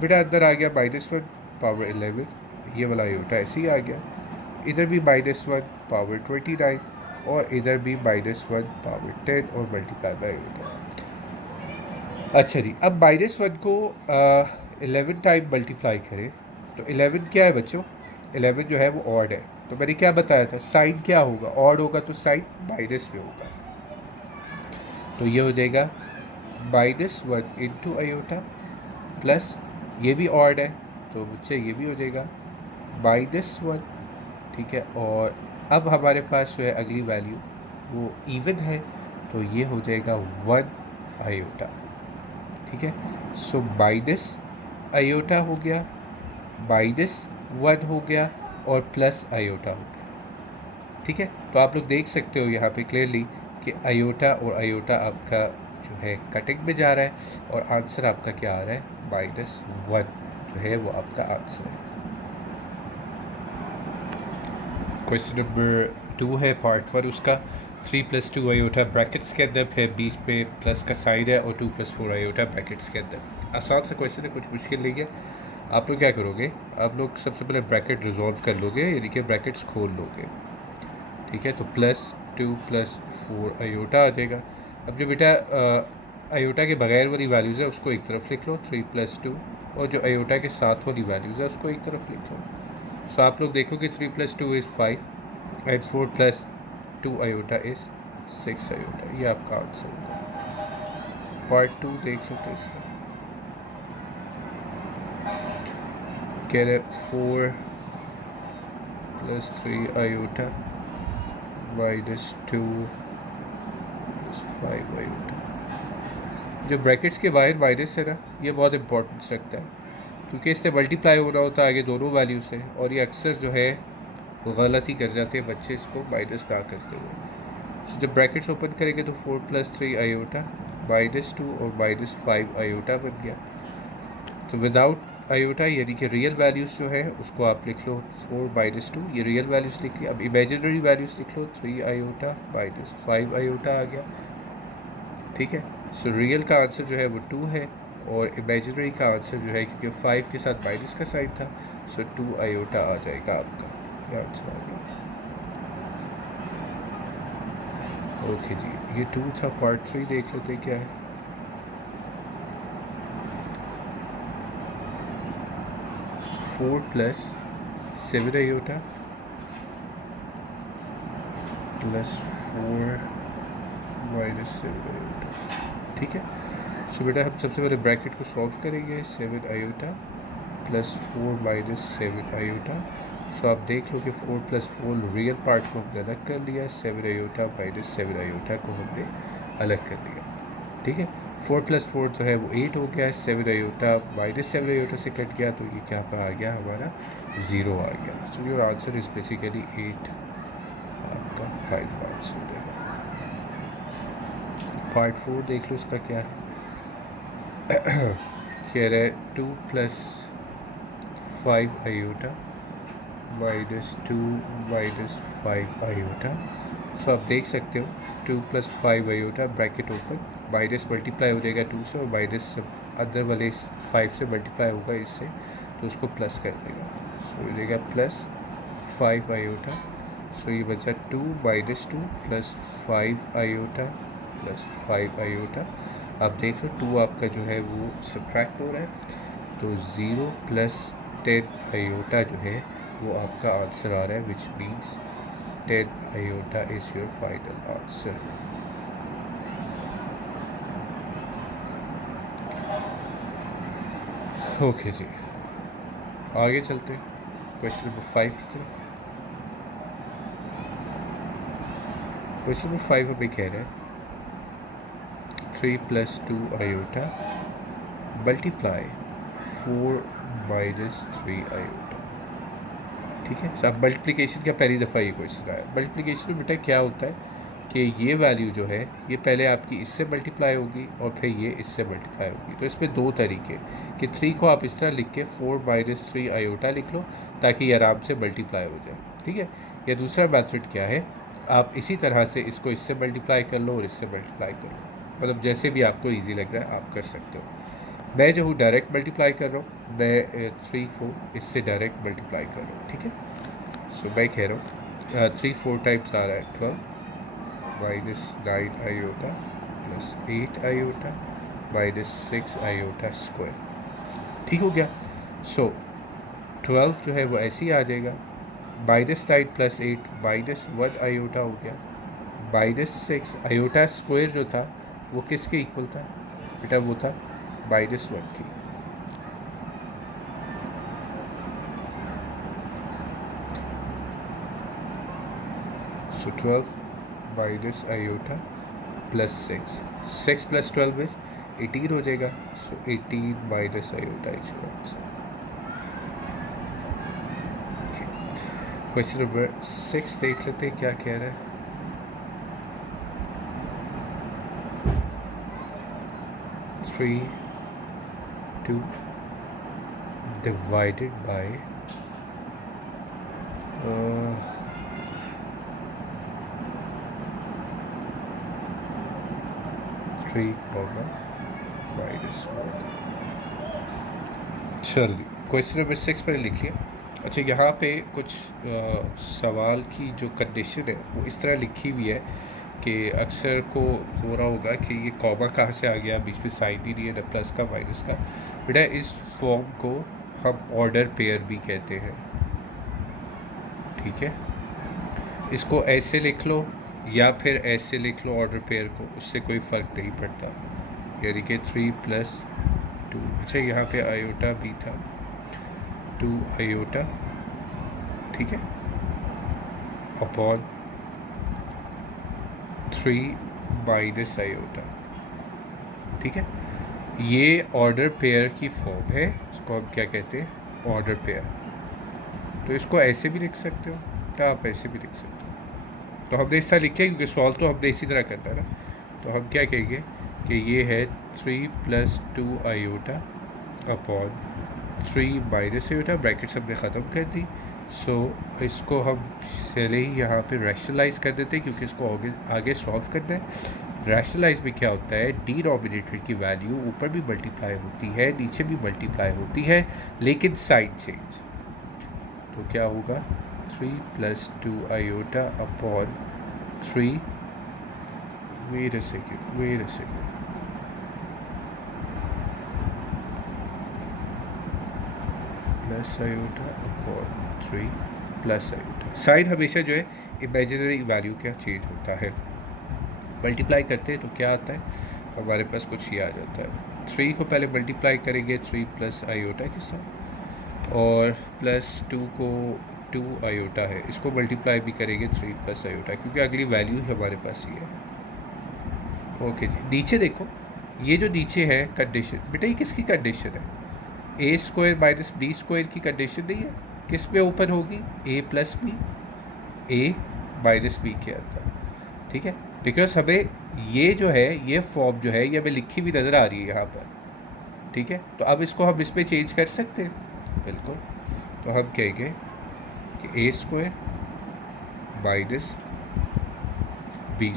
बेटा। अंदर आ गया -1 पावर 11, ये वाला आयोटा ऐसे ही आ गया। इधर भी -1 पावर 29 और इधर भी -1 पावर 10 और मल्टीप्लाई बाई आयोटा। अच्छा जी, अब -1 को 11 टाइम मल्टीप्लाई करें तो 11 क्या है बच्चों, 11 जो है वो ऑड है। तो मैंने क्या बताया था, साइन क्या होगा, ऑड होगा तो साइन माइनस में होगा। तो ये हो जाएगा -1 इंटू आयोटा प्लस, ये भी ऑड है तो बच्चे ये भी हो जाएगा -1। ठीक है। और अब हमारे पास जो है अगली वैल्यू वो इवन है, तो ये हो जाएगा 1 आयोटा। ठीक है। सो माइनस आयोटा हो गया, -1 हो गया और प्लस आयोटा हो गया। ठीक है। तो आप लोग देख सकते हो यहाँ पे क्लियरली कि आयोटा और आयोटा आपका जो है कटिंग में जा रहा है और आंसर आपका क्या आ रहा है, -1 जो है वो आपका आंसर है। क्वेश्चन नंबर 2 है पार्ट 1 उसका। 3 + 2 आयोटा ब्रैकेट्स के अंदर, फिर बीच पे प्लस का साइन है और 2 + 4 आयोटा ब्रैकेट्स के अंदर। आसान सा क्वेश्चन है, कुछ मुश्किल नहीं है। आप लोग क्या करोगे, आप लोग सबसे पहले ब्रैकेट रिजॉल्व कर लोगे, यानी कि ब्रैकेट्स खोल लोगे, ठीक है। तो +2 + 4 आयोटा आ जाएगा। अब जो बेटा आयोटा के बगैर वाली वैल्यूज़ है उसको एक तरफ लिख लो, 3 + 2, और जो आयोटा के साथ वाली वैल्यूज़ है उसको एक तरफ लिख लो। सो आप लोग देखोगे 3 + 2 is 5 and 4 + 2 iota is 6 iota. ये आपका आंसर होगा। पार्ट 2 देख लेते हैं इसका। कह रहे 4 + 3 आयोटा -2 + 5 आयोटा। जो ब्रैकेट्स के बाहर माइनस है ना, ये बहुत इंपॉर्टेंस रखता है, क्योंकि इससे मल्टीप्लाई होना होता है आगे दोनों वैल्यू से, और ये अक्सर जो है वो गलती कर जाते हैं बच्चे इसको माइनस ना करते हुए। तो जब ब्रैकेट्स ओपन करेंगे तो 4 + 3 आयोटा -2 और -5 आयोटा बन गया। तो विदाउट आयोटा यानी कि रियल वैल्यूज़ जो है उसको आप लिख लो 4 - 2, ये रियल वैल्यूज़ लिख लिया। अब इमेजिनरी वैल्यूज़ लिख लो, 3 आयोटा -5 आयोटा आ गया, ठीक है। सो रियल का आंसर जो है वो 2 है, और इमेजिनरी का आंसर जो है, क्योंकि 5 के साथ माइनस का साइन था, सो 2 आयोटा आ जाएगा आपका, ये आंसर आ गया। ओके जी, ये 2 था। पार्ट 3 देख लेते क्या है। फोर + 7 आयोटा +4 - 7 आयोटा, ठीक है। सो बेटा हम सबसे पहले ब्रैकेट को सॉल्व करेंगे। 7 आयोटा +4 - 7 आयोटा। सो आप देख लो कि 4 + 4 रियल पार्ट को हमने अलग कर लिया, 7 आयोटा -7 आयोटा को हमने अलग कर लिया, ठीक है। 4 + 4 जो है वो 8 हो गया है, 7 आयोटा -7 आयोटा से कट गया, तो ये क्या पे आ गया हमारा 0 आ गया। So your answer is basically 8 आपका फाइनल आंसर हो जाएगा। पार्ट 4 देख लो इसका क्या है। कह रहे 2 + 5 आयोटा -2 - 5 आयोटा। सो आप देख सकते हो 2 + 5 iota bracket open, minus multiply हो जाएगा 2 से, और माइनस अंदर वाले 5 से मल्टीप्लाई होगा इससे, तो उसको प्लस कर देगा। सो ये देगा +5 आयोटा। सो ये बचा 2 - 2 + 5 आयोटा +5 आयोटा। आप देख लो 2 आपका जो है वो सब्ट्रैक्ट हो रहा है, तो 0 + 10 आयोटा जो है वो आपका आंसर आ रहा है, which means 10 iota is your final answer. Okay जी, आगे चलते हैं क्वेश्चन नंबर 5 की तरफ। क्वेश्चन नंबर 5 हमें कह रहे हैं 3 + 2 आयोटा मल्टीप्लाई 4 - 3 आयोटा, ठीक है। अब मल्टीप्लिकेशन का पहली दफ़ा ये क्वेश्चन आया। मल्टीप्लिकेशन में बेटा क्या होता है कि ये वैल्यू जो है ये पहले आपकी इससे मल्टीप्लाई होगी और फिर ये इससे मल्टीप्लाई होगी। तो इसमें दो तरीके कि 3 को आप इस तरह लिख के 4 - 3 आयोटा लिख लो, ताकि ये आराम से मल्टीप्लाई हो जाए, ठीक है। या दूसरा मेथड क्या है, आप इसी तरह से इसको इससे मल्टीप्लाई कर लो और इससे मल्टीप्लाई कर लो, मतलब जैसे भी आपको ईजी लग रहा है आप कर सकते हो। मैं जो हूँ डायरेक्ट मल्टीप्लाई कर रहा हूँ, मैं 3 को इससे डायरेक्ट मल्टीप्लाई कर रहा हूँ, ठीक है। सो मैं कह रहा हूँ 3 4 टाइम्स आ रहा है 12 -9 आयोटा +8 आयोटा -6 आयोटा स्क्वायर, ठीक हो गया। सो 12 जो है वो ऐसे ही आ जाएगा, -9 + 8 -1 आयोटा हो गया, -6 आयोटा स्क्वायर जो था वो किसके इक्वल था बेटा, वो था -1 की। सो 12 माइनस आयोटा +6, 6 + 12 इज 18 हो जाएगा। सो 18 minus iota is your answer. Question number 6 देख लेते हैं क्या कह रहा है। 3 2 divided by 3 -1। चलिए क्वेश्चन नंबर 6 पर लिख लिया। अच्छा, यहाँ पे कुछ सवाल की जो कंडीशन है वो इस तरह लिखी हुई है कि अक्सर को हो रहा होगा कि ये कॉमा कहाँ से आ गया, बीच में साइन ही नहीं है, न प्लस का माइनस का। बेटा इस फॉर्म को हम ऑर्डर पेयर भी कहते हैं, ठीक है। इसको ऐसे लिख लो या फिर ऐसे लिख लो ऑर्डर पेयर को, उससे कोई फ़र्क नहीं पड़ता। यानी कि 3 + 2। अच्छा, यहाँ पे आयोटा भी था, 2 आयोटा, ठीक है, अपॉन 3 - आयोटा, ठीक है। ये ऑर्डर पेयर की फॉर्म है, इसको हम क्या कहते हैं, ऑर्डर पेयर। तो इसको ऐसे भी लिख सकते हो, क्या आप ऐसे भी लिख सकते हो। तो हमने इस तरह लिखा है क्योंकि सॉल्व तो हमने इसी तरह करना है ना। तो हम क्या कहेंगे कि ये है 3 + 2 आयोटा अपॉन 3 - आयोटा, ब्रैकेट्स हमने ख़त्म कर दी। सो इसको हम पहले ही यहाँ पे रैशनलाइज़ कर देते हैं क्योंकि इसको आगे सॉल्व करना है। रैशनलाइज में क्या होता है, डिनोमिनेटर की वैल्यू ऊपर भी मल्टीप्लाई होती है, नीचे भी मल्टीप्लाई होती है, लेकिन साइन चेंज। तो क्या होगा, 3 + 2 iota upon 3, wait a second, plus iota upon 3 plus iota. Sign हमेशा जो है इमेजिनरी वैल्यू का चेंज होता है। मल्टीप्लाई करते हैं तो क्या आता है, हमारे पास कुछ ये आ जाता है। 3 को पहले मल्टीप्लाई करेंगे 3 + आयोटा के साथ, और +2 को 2 आयोटा है, इसको मल्टीप्लाई भी करेंगे 3 + आयोटा, क्योंकि अगली वैल्यू हमारे पास ये है। ओके जी, नीचे देखो, ये जो नीचे है कंडीशन, बेटा ये किसकी कंडीशन है, a² - b² की कंडीशन नहीं है। किस में ओपन होगी, a + b, a - b के अंदर, ठीक है। बिकॉज हमें ये जो है, ये फॉर्म जो है, ये हमें लिखी हुई नज़र आ रही है यहाँ पर, ठीक है। तो अब इसको हम इसमें चेंज कर सकते हैं, बिल्कुल। तो हम कहेंगे कि a² - b²,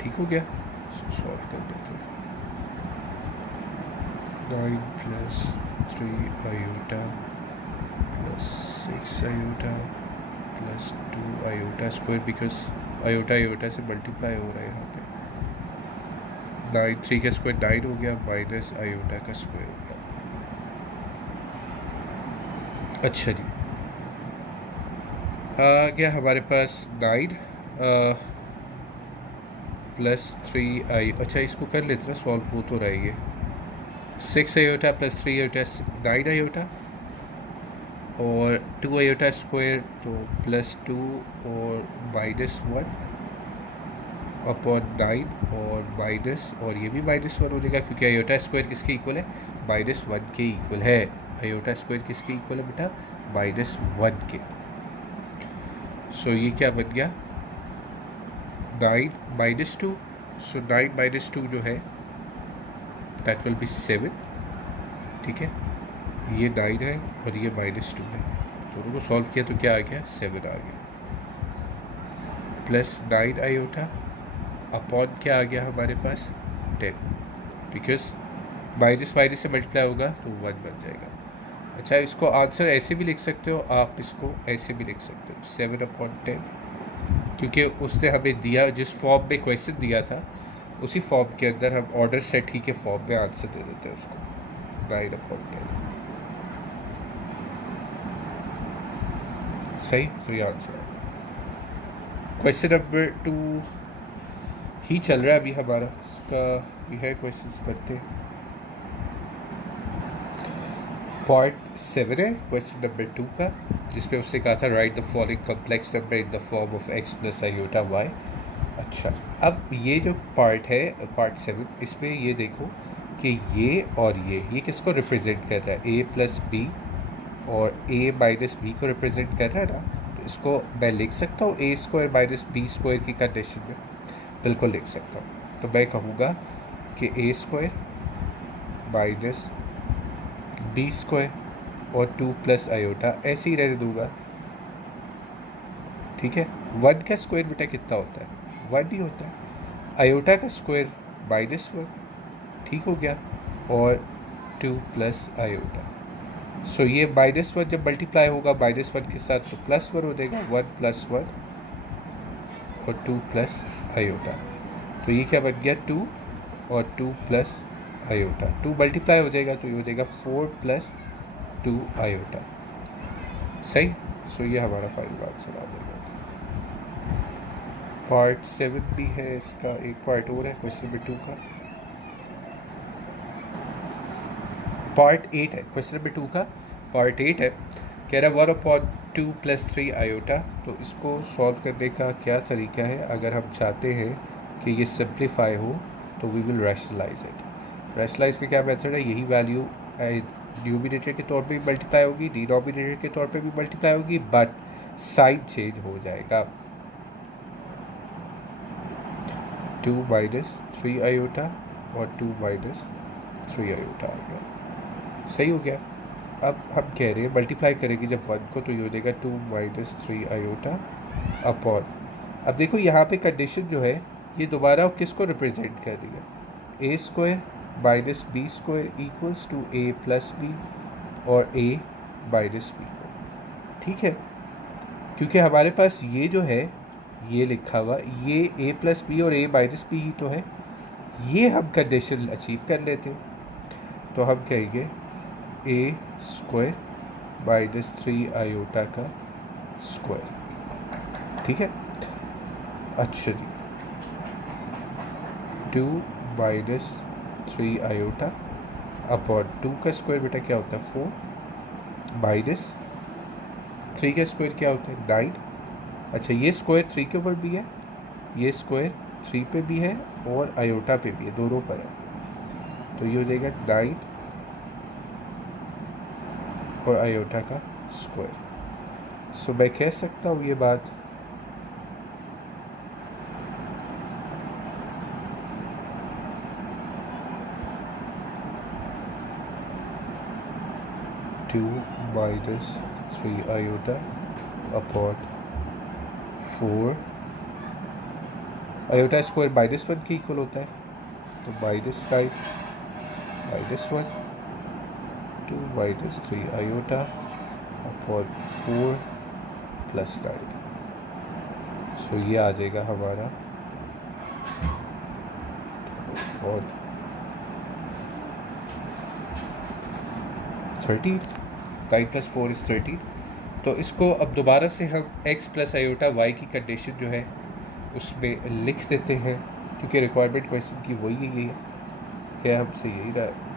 ठीक हो गया। सॉल्व कर देते हैं। 9 + 3 iota + 6 iota + 2 iota square, because iota iota से मल्टीप्लाई हो रहा है यहाँ पे। 9, 3 का स्क्वायर 9 हो गया, माइनस आयोटा का स्क्वायर हो गया। अच्छा जी, आ गया हमारे पास 9 + 3 आई। अच्छा, इसको कर लेते ना सॉल्व, हो तो रहा है। 6 आयोटा + 3 आयोटा 9 आयोटा, और 2 आयोटा स्क्वायर तो +2 और -1 अपॉन 9 और माइनस, और ये भी -1 हो जाएगा क्योंकि आयोटा स्क्वायर किसके इक्वल है, -1 के इक्वल है। आयोटा स्क्वायर किसके इक्वल है बेटा, -1 के। सो ये क्या बन गया, 9 - 2। सो 9 - 2 जो है दैट विल बी 7, ठीक है। ये 9 है और ये -2 है, दोनों को सॉल्व किया तो क्या आ गया, 7 आ गया। + 9 आयोटा अपॉन क्या आ गया हमारे पास, 10, बिकॉज माइनस से मल्टीप्लाई होगा तो 1 बन जाएगा। अच्छा, इसको आंसर ऐसे भी लिख सकते हो आप, इसको ऐसे भी लिख सकते हो 7/10, क्योंकि उसने हमें दिया, जिस फॉर्म में क्वेश्चन दिया था उसी फॉर्म के अंदर हम ऑर्डर सेट ही के फॉर्म में आंसर दे देते हैं उसको, 9/10। सही, तो ये आंसर है। क्वेश्चन नंबर 2 ही चल रहा है अभी हमारा, इसका ये है क्वेश्चन करते हैं। पार्ट 7 है क्वेश्चन नंबर 2 का, जिसमें उसने कहा था right the following complex number in the form of x + iota y। अच्छा, अब ये जो पार्ट है, पार्ट 7, इसमें ये देखो कि ये और ये किसको रिप्रेजेंट कर रहा है, a + b, और a - b को रिप्रेजेंट कर रहा है ना। तो इसको मैं लिख सकता हूँ a² - b² की कंडीशन में, बिल्कुल लिख सकता हूँ। तो मैं कहूँगा कि ए स्क्वायर माइनस बी स्क्वायर और 2 प्लस आयोटा ऐसे ही रहने दूंगा, ठीक है। 1 का स्क्वायर बेटा कितना होता है, 1 ही होता है। आयोटा का स्क्वायर -1, ठीक हो गया, और 2 प्लस आयोटा। सो ये -1 जब मल्टीप्लाई होगा -1 के साथ तो +1 हो जाएगा, 1 + 1 और 2 प्लस आयोटा। तो ये क्या बन गया, 2 और 2 प्लस आयोटा। 2 मल्टीप्लाई हो जाएगा तो ये हो जाएगा 4 + 2 आयोटा, सही। सो ये हमारा फाइनल आंसर आ जाएगा। पार्ट 7 भी है इसका, एक पार्ट और है क्वेश्चन नंबर 2 का। पार्ट 8 है क्वेश्चन नंबर 2 का, पार्ट 8 है। कह रहा 1/2 + 3 आयोटा। तो इसको सॉल्व करने का क्या तरीका है, अगर हम चाहते हैं कि ये सिंप्लीफाई हो तो we will rationalise it. Rationalise का क्या मेथड है, यही वैल्यू न्यूमिनेटर के तौर पे भी मल्टीप्लाई होगी, डिनोमिनेटर के तौर पे भी मल्टीप्लाई होगी, बट साइन चेंज हो जाएगा। 2 - 3 आयोटा और 2 - 3 आयोटा आ गया, सही हो गया। अब हम कह रहे हैं मल्टीप्लाई करेंगे जब 1 को तो ये हो जाएगा 2 - 3 आयोटा अपॉन। अब देखो यहाँ पे कंडीशन जो है ये दोबारा किसको रिप्रेजेंट कर रही है, A square minus B square equals to A plus B और ए माइनस बी को, ठीक है। क्योंकि हमारे पास ये जो है ये लिखा हुआ, ये ए प्लस बी और ए माइनस बी ही तो है, ये हम कंडीशन अचीव कर लेते हैं। तो हम कहेंगे ए स्क्वायर -3 आयोटा का स्क्वायर, ठीक है। अच्छा जी, 2 - 3 आयोटा अपॉन 2 का स्क्वायर बेटा क्या होता है 4, -3 का स्क्वायर क्या होता है 9। अच्छा ये स्क्वायर 3 के ऊपर भी है, ये स्क्वायर 3 पे भी है और आयोटा पे भी है, दोनों पर है। तो ये हो जाएगा 9 और आयोटा का स्क्वायर। सो मैं कह सकता हूँ ये बात, to -3 iota upon 4 iota square -1 के इक्वल होता है, तो -9 -1 2 - 3 आयोटा अपॉन 4 + 9। सो ये आ जाएगा हमारा और 13, 9 + 4 = 13। तो इसको अब दोबारा से हम x + आयोटा y की कंडीशन जो है उसमें लिख देते हैं, क्योंकि रिक्वायरमेंट क्वेश्चन की वही है, क्या हमसे यही रहा है।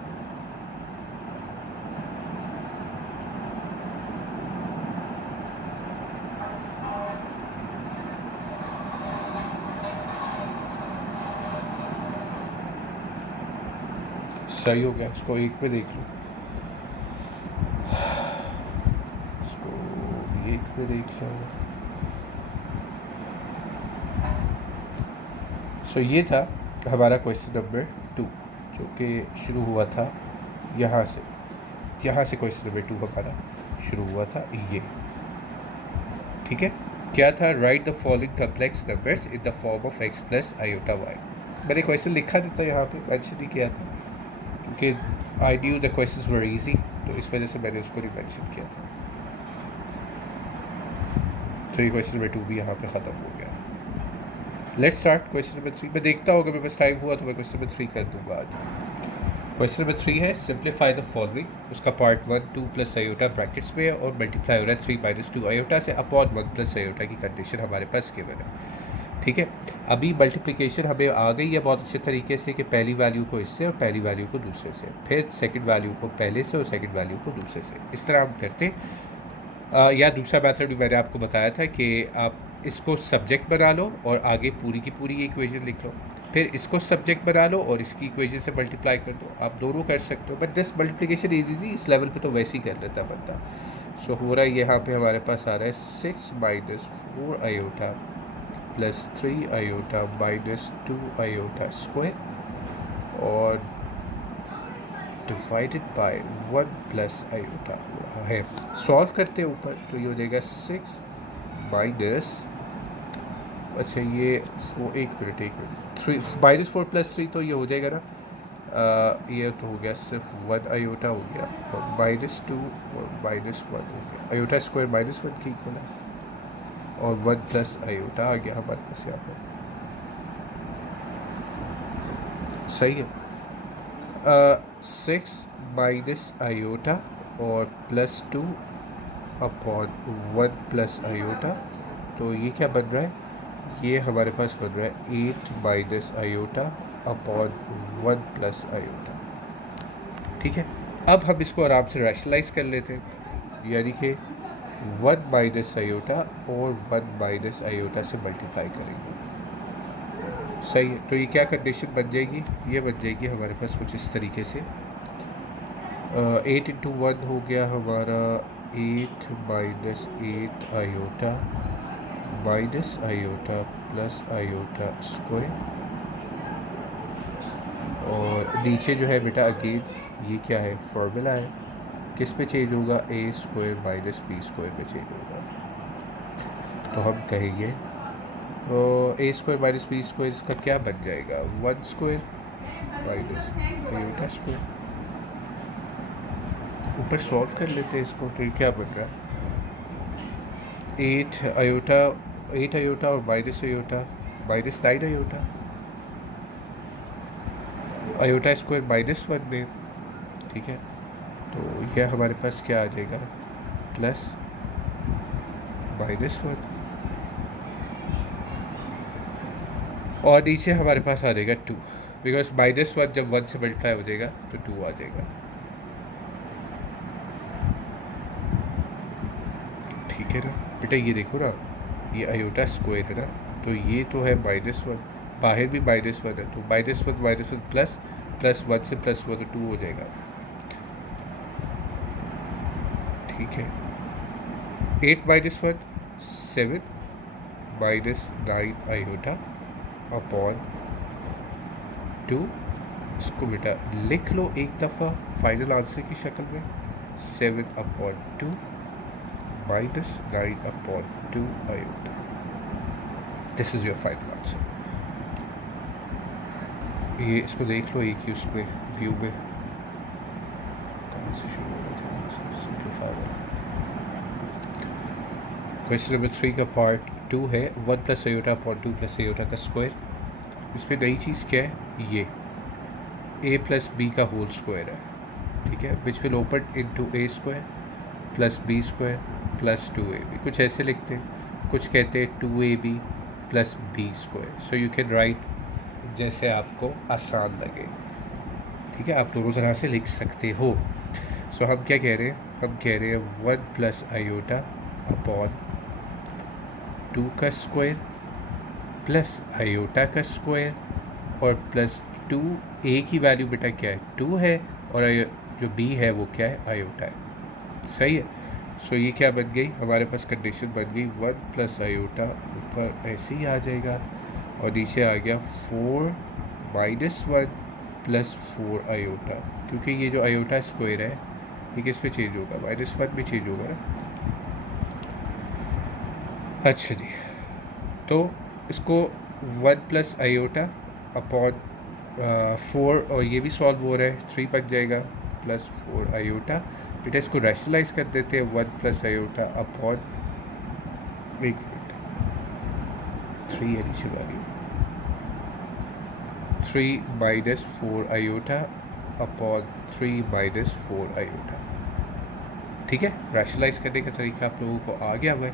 सही हो गया, इसको एक पे देख लो, इसको भी एक पे देख लो। सो ये था हमारा क्वेश्चन नंबर 2 जो कि शुरू हुआ था यहाँ से क्वेश्चन नंबर 2 हमारा शुरू हुआ था ये, ठीक है। क्या था, right the following complex numbers in the form of x + iota y। मैंने क्वेश्चन लिखा नहीं था यहाँ पे, मेंशन नहीं किया था, क्योंकि I knew the questions were easy, तो इस वजह से मैंने उसको नहीं मेंशन किया था। तो ये क्वेश्चन नंबर 2 भी यहाँ पे ख़त्म हो गया। Let's start question number 3। मैं देखता हूँ अगर मेरे पास टाइम हुआ तो मैं क्वेश्चन नंबर 3 कर दूँगा आज। क्वेश्चन नंबर 3 है सिंप्लीफाई द फॉलोइंग, उसका पार्ट 1 2 + आयोटा ब्रैकेट्स में है और मल्टीप्लाई हो रहा है 3 - 2 आयोटा से अपॉन 1 + आयोटा की कंडीशन हमारे पास गिवन है, ठीक है। अभी मल्टीप्लिकेशन हमें आ गई है बहुत अच्छे तरीके से कि पहली वैल्यू को इससे और पहली वैल्यू को दूसरे से, फिर सेकंड वैल्यू को पहले से और सेकंड वैल्यू को दूसरे से, इस तरह हम करते। या दूसरा मेथड भी मैंने आपको बताया था कि आप इसको सब्जेक्ट बना लो और आगे पूरी की पूरी इक्वेशन लिख लो, फिर इसको सब्जेक्ट बना लो और इसकी इक्वेशन से मल्टीप्लाई कर दो। आप दोनों कर सकते हो, but this multiplication is easy, इस लेवल पे तो वैसे ही कर लेता बंदा। सो हो रहा है यहाँ पे हमारे पास आ रहा है 6 - 4 आयोटा + 3 आयोटा - 2 आयोटा स्क्वायर और डिवाइडेड बाय 1 प्लस आयोटा हो रहा है। सॉल्व करते हैं ऊपर, तो ये हो जाएगा 6 माइनस, अच्छा ये एक मिनट 3 माइनस 4 प्लस 3, तो ये हो जाएगा ना, ये तो हो गया सिर्फ 1 आयोटा हो गया, और -2 और -1 हो गया, आयोटा स्क्वायर -1 की इक्वल है, और 1 प्लस आयोटा आ गया हमारे पास यहाँ पर। सही है। 6 माइनस आयोटा और +2 अपॉन 1 प्लस आयोटा, तो ये क्या बन रहा है, ये हमारे पास बन रहा है 8 minus iota upon 1 plus iota. ठीक है, अब हम इसको आराम से रैशनलाइज कर लेते हैं, यानी कि 1 माइनस आयोटा और 1 माइनस आयोटा से मल्टीप्लाई करेंगे। सही है, तो ये क्या कंडीशन बन जाएगी, ये बन जाएगी हमारे पास कुछ इस तरीके से, 8 इंटू 1 हो गया हमारा 8 minus 8 iota minus iota plus iota square, और नीचे जो है बेटा अगेन ये क्या है, फॉर्मूला है, किस पे चेंज होगा, ए स्क्वायर माइनस बी स्क्वायर पे चेंज होगा। तो हम कहेंगे तो ए स्क्वायर माइनस बी स्क्वायर इसका क्या बन जाएगा, 1 स्क्वायर माइनस आयोटा स्क्वायर। ऊपर सॉल्व कर लेते हैं इसको, तो क्या बन रहा है, 8 आयोटा और minus iota minus 9 iota, iota square -1 में। ठीक है, तो यह हमारे पास क्या आ जाएगा, प्लस -1, और नीचे हमारे पास आ जाएगा 2, बिकॉज -1 जब 1 से मल्टीप्लाई हो जाएगा तो 2 आ जाएगा। ठीक है ना बेटा, ये देखो ना, ये आयोटा स्क्वायर है ना, तो ये तो है -1, बाहर भी -1 है, तो -1 प्लस प्लस 1 से +1 तो 2 हो जाएगा। ठीक है, 8 माइनस 1 7 माइनस 9 आयोटा अपॉन 2, इसको बेटा लिख लो एक दफ़ा फाइनल आंसर की शक्ल में, 7 upon 2 minus 9 upon 2 iota. This is your final answer. ये इसको देख लो एक ही उसमें व्यू में, कहाँ से शुरू हो रहा था, सिंप्लीफाई वाला। क्वेश्चन नंबर 3 का पार्ट 2 है, 1 plus iota upon 2 plus iota का स्क्वायर। इसमें नई चीज़ क्या है, ये a प्लस बी का होल स्क्वायर है। ठीक है, which will open into a square plus b square plus 2ab, कुछ ऐसे लिखते हैं, कुछ कहते हैं 2ab plus b square. So you can write जैसे आपको आसान लगे। ठीक है, आप दोनों तरह से लिख सकते हो। सो हम क्या कह रहे हैं, हम कह रहे हैं 1 प्लस आयोटा अपॉन 2 का स्क्वायर प्लस आयोटा का स्क्वायर और प्लस 2, ए की वैल्यू बेटा क्या है, 2 है, और जो बी है वो क्या है, आयोटा है। सही है, सो ये क्या बन गई हमारे पास, कंडीशन बन गई 1 प्लस आयोटा, ऊपर ऐसे ही आ जाएगा, और नीचे आ गया 4 माइनस 1 प्लस 4 आयोटा, क्योंकि ये जो आयोटा स्क्वायर है ये किस पे चेंज होगा, -1 में चेंज होगा ना। अच्छा जी, तो इसको 1 प्लस आयोटा अपॉन 4, और ये भी सॉल्व हो रहा है, 3 बच जाएगा प्लस 4 आयोटा। बेटा इसको रैशनलाइज कर देते हैं, 1 प्लस आयोटा अपॉन 3 है नीचे वाली, 3 minus 4 iota upon 3 minus 4 iota. ठीक है, रैशनलाइज करने का तरीका आप लोगों को आ गया हुआ है।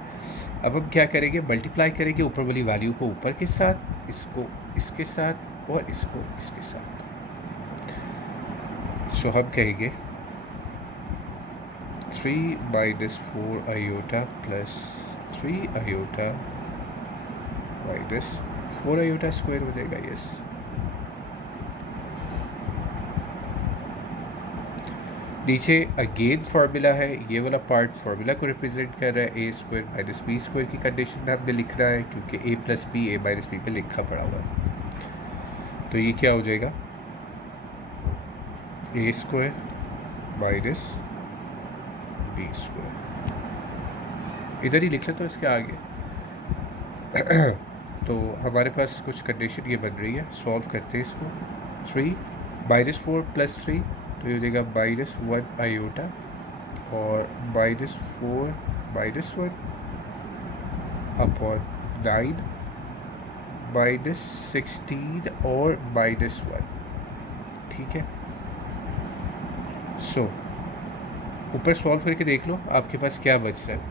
अब हम क्या करेंगे, मल्टीप्लाई करेंगे ऊपर वाली वैल्यू को ऊपर के साथ, इसको इसके साथ और इसको इसके साथ। सो हम कहेंगे 3 minus 4 iota plus 3 iota minus 4 iota square हो जाएगा। यस, नीचे अगेन फार्मूला है, ये वाला पार्ट फार्मूला को रिप्रेजेंट कर रहा है, A square minus B square की कंडीशन में हमने लिख रहा है, क्योंकि ए प्लस बी ए माइनस बी पे लिखा पड़ा हुआ है। तो ये क्या हो जाएगा, ए स्क्वायर माइनस बी स्क्वायर, इधर ही लिख लेते हो इसके आगे। तो हमारे पास कुछ कंडीशन ये बन रही है, सॉल्व करते हैं इसको। 3 -4 + 3 तो ये हो जाएगा -1 आयोटा, और -4 -1 अपॉन 9 -16 और -1। ठीक है, सो ऊपर सॉल्व करके देख लो आपके पास क्या बच रहा है।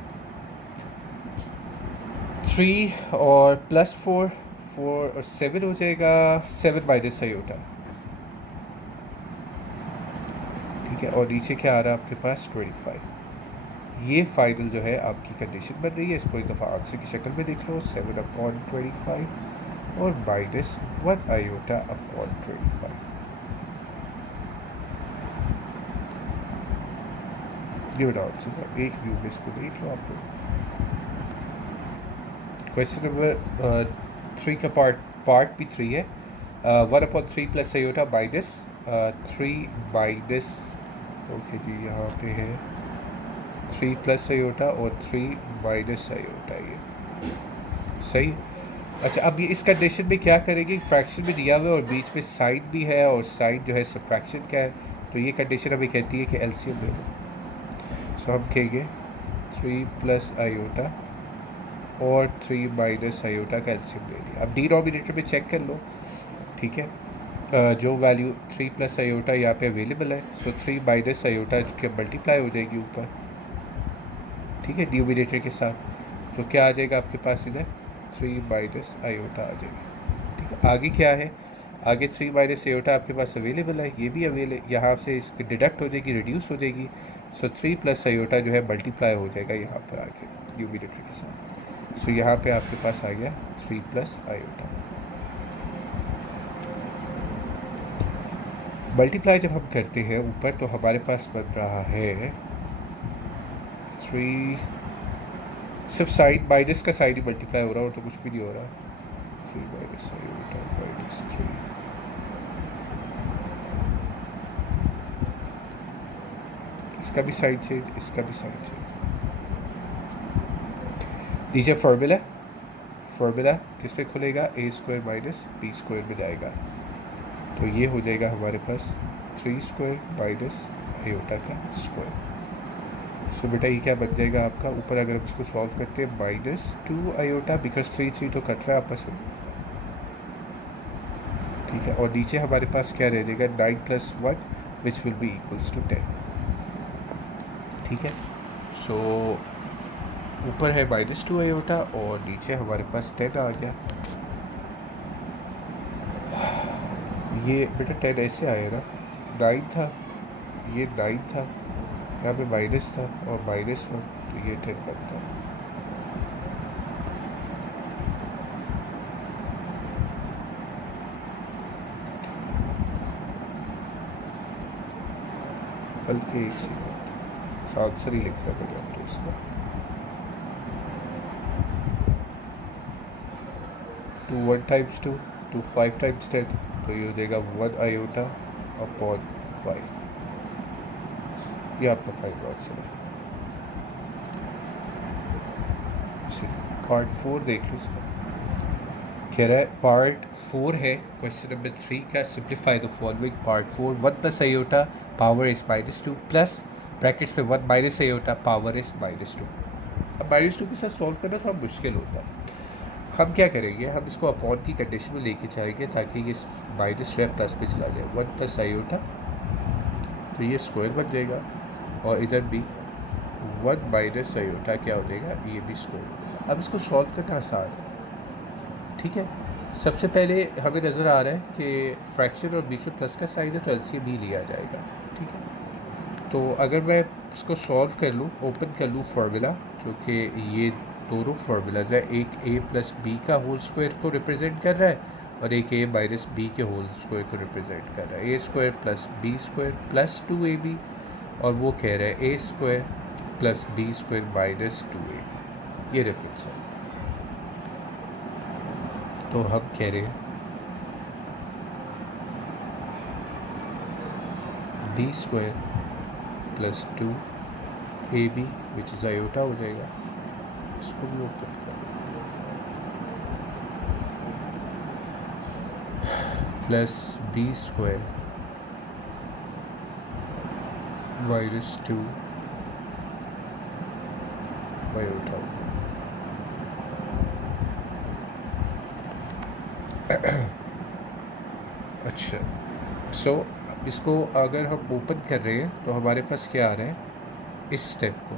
3 और +4 4 और 7 हो जाएगा 7 माइनस आयोटा। ठीक है, और नीचे क्या आ रहा है आपके पास 25। ये फाइनल जो है आपकी कंडीशन बन रही है, इसको एक दफ़ा आंसर की शक्ल में देख लो। 7/25 और -1 आयोटा अपॉन 25। ये बड़ा आंसर था, एक व्यू में इसको देख लो आप लोग। क्वेश्चन नंबर 3 का पार्ट भी 3 है। 1/3 + आयोटा -3 माइनस, ओके जी यहाँ पे है 3 + आयोटा और 3 माइनस आयोटा, ये सही। अच्छा, अब ये इस कंडीशन में क्या करेंगे, फ्रैक्शन भी दिया हुआ है और बीच में साइन भी है, और साइन जो है सब्ट्रैक्शन का है, तो ये कंडीशन हमें कहती है कि एलसीएम ले लो। सो हम कहेंगे 3 + आयोटा और 3 माइनस आयोटा का एलसीएम ले लिया। अब डिनोमिनेटर में चेक कर लो। ठीक है, जो वैल्यू 3 + आयोटा यहाँ पे अवेलेबल है, सो 3 माइनस आयोटा के मल्टीप्लाई हो जाएगी ऊपर। ठीक है, डिनोमिनेटर के साथ, तो क्या आ जाएगा आपके पास इधर 3 माइनस आयोटा आ जाएगा। ठीक है, आगे क्या है, आगे 3 माइनस आयोटा आपके पास अवेलेबल है, ये भी अवेलेबल, यहाँ से इसकी डिडक्ट हो जाएगी, रिड्यूस हो जाएगी। सो 3 + आयोटा जो है मल्टीप्लाई हो जाएगा यहाँ पर आके डिनोमिनेटर के साथ। सो यहाँ पे आपके पास आ गया 3 + आयोटा। मल्टीप्लाई जब हम करते हैं ऊपर, तो हमारे पास बन रहा है 3, सिर्फ साइड माइनस का साइड ही मल्टीप्लाई हो रहा है और तो कुछ भी नहीं हो रहा। 3 माइनस आयोटा -3, इसका भी साइड चेंज, इसका भी साइड चेंज। नीचे फार्मूला किस पे खुलेगा, a² - b² में जाएगा, तो ये हो जाएगा हमारे पास 3² माइनस आयोटा का स्क्वायर। सो बेटा ये क्या बन जाएगा आपका, ऊपर अगर हम इसको सॉल्व करते हैं -2 आयोटा, बिकॉज 3 तो कट रहा है आपस में। ठीक है, और नीचे हमारे पास क्या रह जाएगा 9 + 1 which will be equals to 10। ठीक है, सो ऊपर है -2 आयोटा और नीचे हमारे पास 10 आ गया। ये बेटा 10 ऐसे आया ना, 9 था, ये 9 था, यहाँ पे माइनस था और -1, तो ये 10 बनता है। बल्कि एक सेकंड, आंसर ही लिख रहा मैंने अपने इसका। 2 1 × 2 2 5 × 10, तो ये हो जाएगा 1 आयोटा अपॉन 5। ये आपका फाइनल आंसर है। पार्ट 4 देख लो इसका, कह रहा है पार्ट 4 है क्वेश्चन नंबर 3 का। Simplify the following. Part 4, 1 + iota power is -2 plus brackets में 1 माइनस आयोटा पावर इज -2। अब -2 के साथ सॉल्व करना थोड़ा मुश्किल होता है। हम क्या करेंगे, हम इसको अपॉन की कंडीशन में लेके जाएंगे ताकि ये माइनस जो है प्लस पे चला जाए। 1 + आयोटा, तो ये स्क्वायर बन जाएगा, और इधर भी 1 माइनस आयोटा क्या हो जाएगा, ये भी स्क्वायर हो जाएगा। अब इसको सॉल्व करना आसान है। ठीक है, सबसे पहले हमें नज़र आ रहा है कि फ्रैक्शन और बीच में प्लस का साइन है, तो एलसीएम भी लिया जाएगा। ठीक है, तो अगर मैं इसको सॉल्व कर लूँ, ओपन कर लूँ फार्मूला, जो कि ये दोनों फार्मूलाज है, एक a + b का होल स्क्वायर को रिप्रेजेंट कर रहा है और एक a - b के होल स्क्वायर को रिप्रेजेंट कर रहा है। a² + b² + 2ab, और वो कह रहा है a² + b² - 2ab। ये रेफरेंस है, तो हम कह रहे हैं b square plus 2ab which is iota हो जाएगा। इसको भी ओपन कर दें, plus b square minus 2 iota हो जाएगा। अच्छा, सो अब इसको अगर हम ओपन कर रहे हैं तो हमारे पास क्या आ रहा है, इस स्टेप को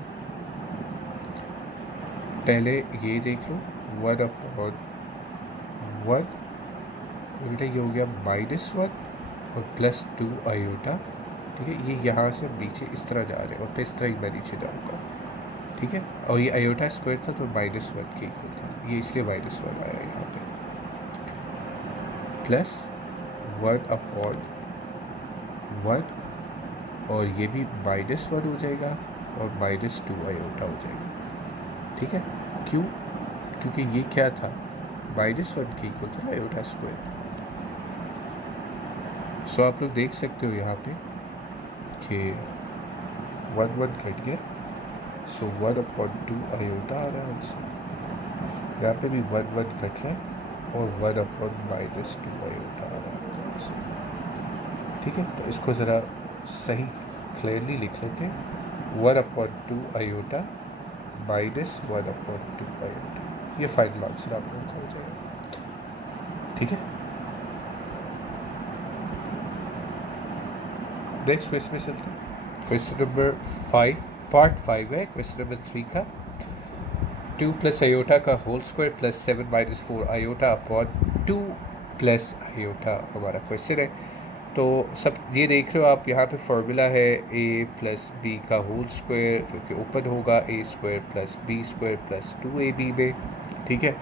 पहले ये देख लो, 1/1 बेटा ये हो गया -1 और प्लस 2 आयोटा। ठीक है, ये यहाँ से नीचे इस तरह जा रहे हैं और फिर इस तरह ही मैं नीचे जाऊँगा। ठीक है, और ये आयोटा स्क्वायर था तो -1 के इक्वल था, ये इसलिए -1 आया यहाँ पे, प्लस 1/1 और ये भी -1 हो जाएगा और -2 आयोटा हो जाएगा। ठीक है, क्यों? क्योंकि ये क्या था, -1 के इक्वल था आयोटा स्क्वायर। सो आप लोग देख सकते हो यहाँ पे कि 1 कट गया, सो 1/2 आयोटा आ रहा है आंसर। यहाँ पे भी 1 कट रहा है और 1/-2 आयोटा आ रहा है आंसर। ठीक है, तो इसको ज़रा सही क्लियरली लिख लेते हैं, 1/2 आयोटा -1/2 आयोटा, ये फाइनल आंसर आप लोगों का हो जाएगा। ठीक है, नेक्स्ट क्वेश्चन में चलते हैं। क्वेश्चन नंबर 5 पार्ट 5 है क्वेश्चन नंबर 3 का। 2 + आयोटा का whole square plus 7 - 4 iota upon 2 + iota हमारा क्वेश्चन है। तो सब ये देख रहे हो आप, यहाँ पे फॉर्मूला है a + b का होल स्क्वायर जो कि ओपन होगा a² + b² + 2ab में। ठीक है,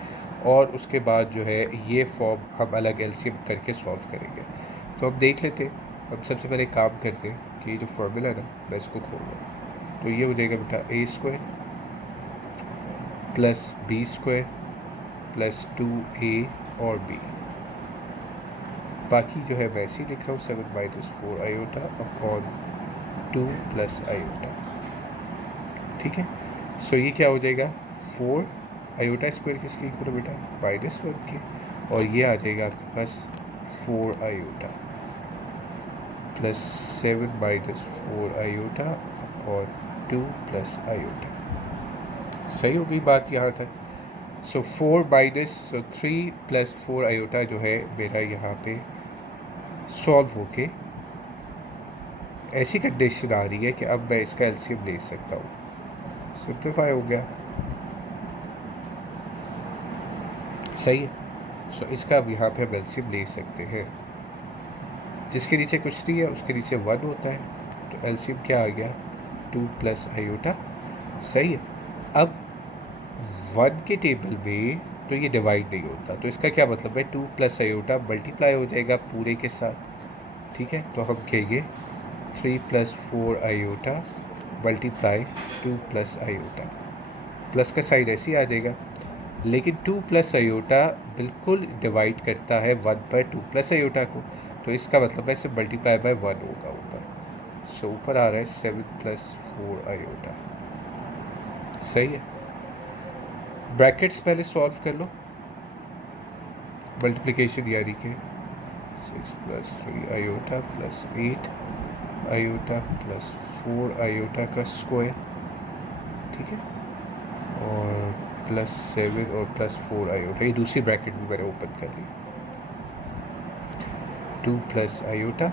और उसके बाद जो है ये फॉर्म हम अलग एलसीएम करके सॉल्व करेंगे। तो हम देख लेते हैं, हम सबसे पहले काम करते हैं कि जो फॉर्मूला है ना, मैं इसको खोल रहा हूँ। तो ये हो जाएगा बेटा a² + b² + 2a और b, बाकी जो है वैसे ही लिख रहा हूँ, 7 - 4 आयोटा अपॉन 2 + आयोटा। ठीक है, सो ये क्या हो जाएगा, 4 आयोटा स्क्वायर किसके इक्वल है बेटा, -1 के, और ये आ जाएगा आपके पास 4 आयोटा प्लस 7 - 4 आयोटा और 2 + आयोटा। सही हो गई बात यहाँ तक। सो 4 - 3 + 4 आयोटा जो है मेरा यहाँ पे सॉल्व होके ऐसी कंडीशन आ रही है कि अब मैं इसका एलसीएम ले सकता हूँ, सिंप्लीफाई हो गया। सही है, सो इसका अब यहाँ पे हम एलसीएम ले सकते हैं। जिसके नीचे कुछ नहीं है उसके नीचे 1 होता है, तो एलसीएम क्या आ गया, 2 + आयोटा। सही है, अब 1 के टेबल में तो ये डिवाइड नहीं होता, तो इसका क्या मतलब है, 2 + आयोटा मल्टीप्लाई हो जाएगा पूरे के साथ। ठीक है, तो हम कहेंगे 3 + 4 आयोटा मल्टीप्लाई 2 + आयोटा, प्लस का साइड ऐसे ही आ जाएगा, लेकिन 2 + आयोटा बिल्कुल डिवाइड करता है 1 पर 2 + आयोटा को, तो इसका मतलब है इसे मल्टीप्लाई बाय 1 होगा ऊपर। सो ऊपर आ रहा है 7 + 4 आयोटा। सही है, ब्रैकेट्स पहले सॉल्व कर लो, मल्टीप्लिकेशन यानी कि 6 + 3 iota plus 8 iota plus 4 iota का स्क्वायर। ठीक है, और +7 और +4 आयोटा, ये दूसरी ब्रैकेट भी मैंने ओपन कर ली, 2 + आयोटा।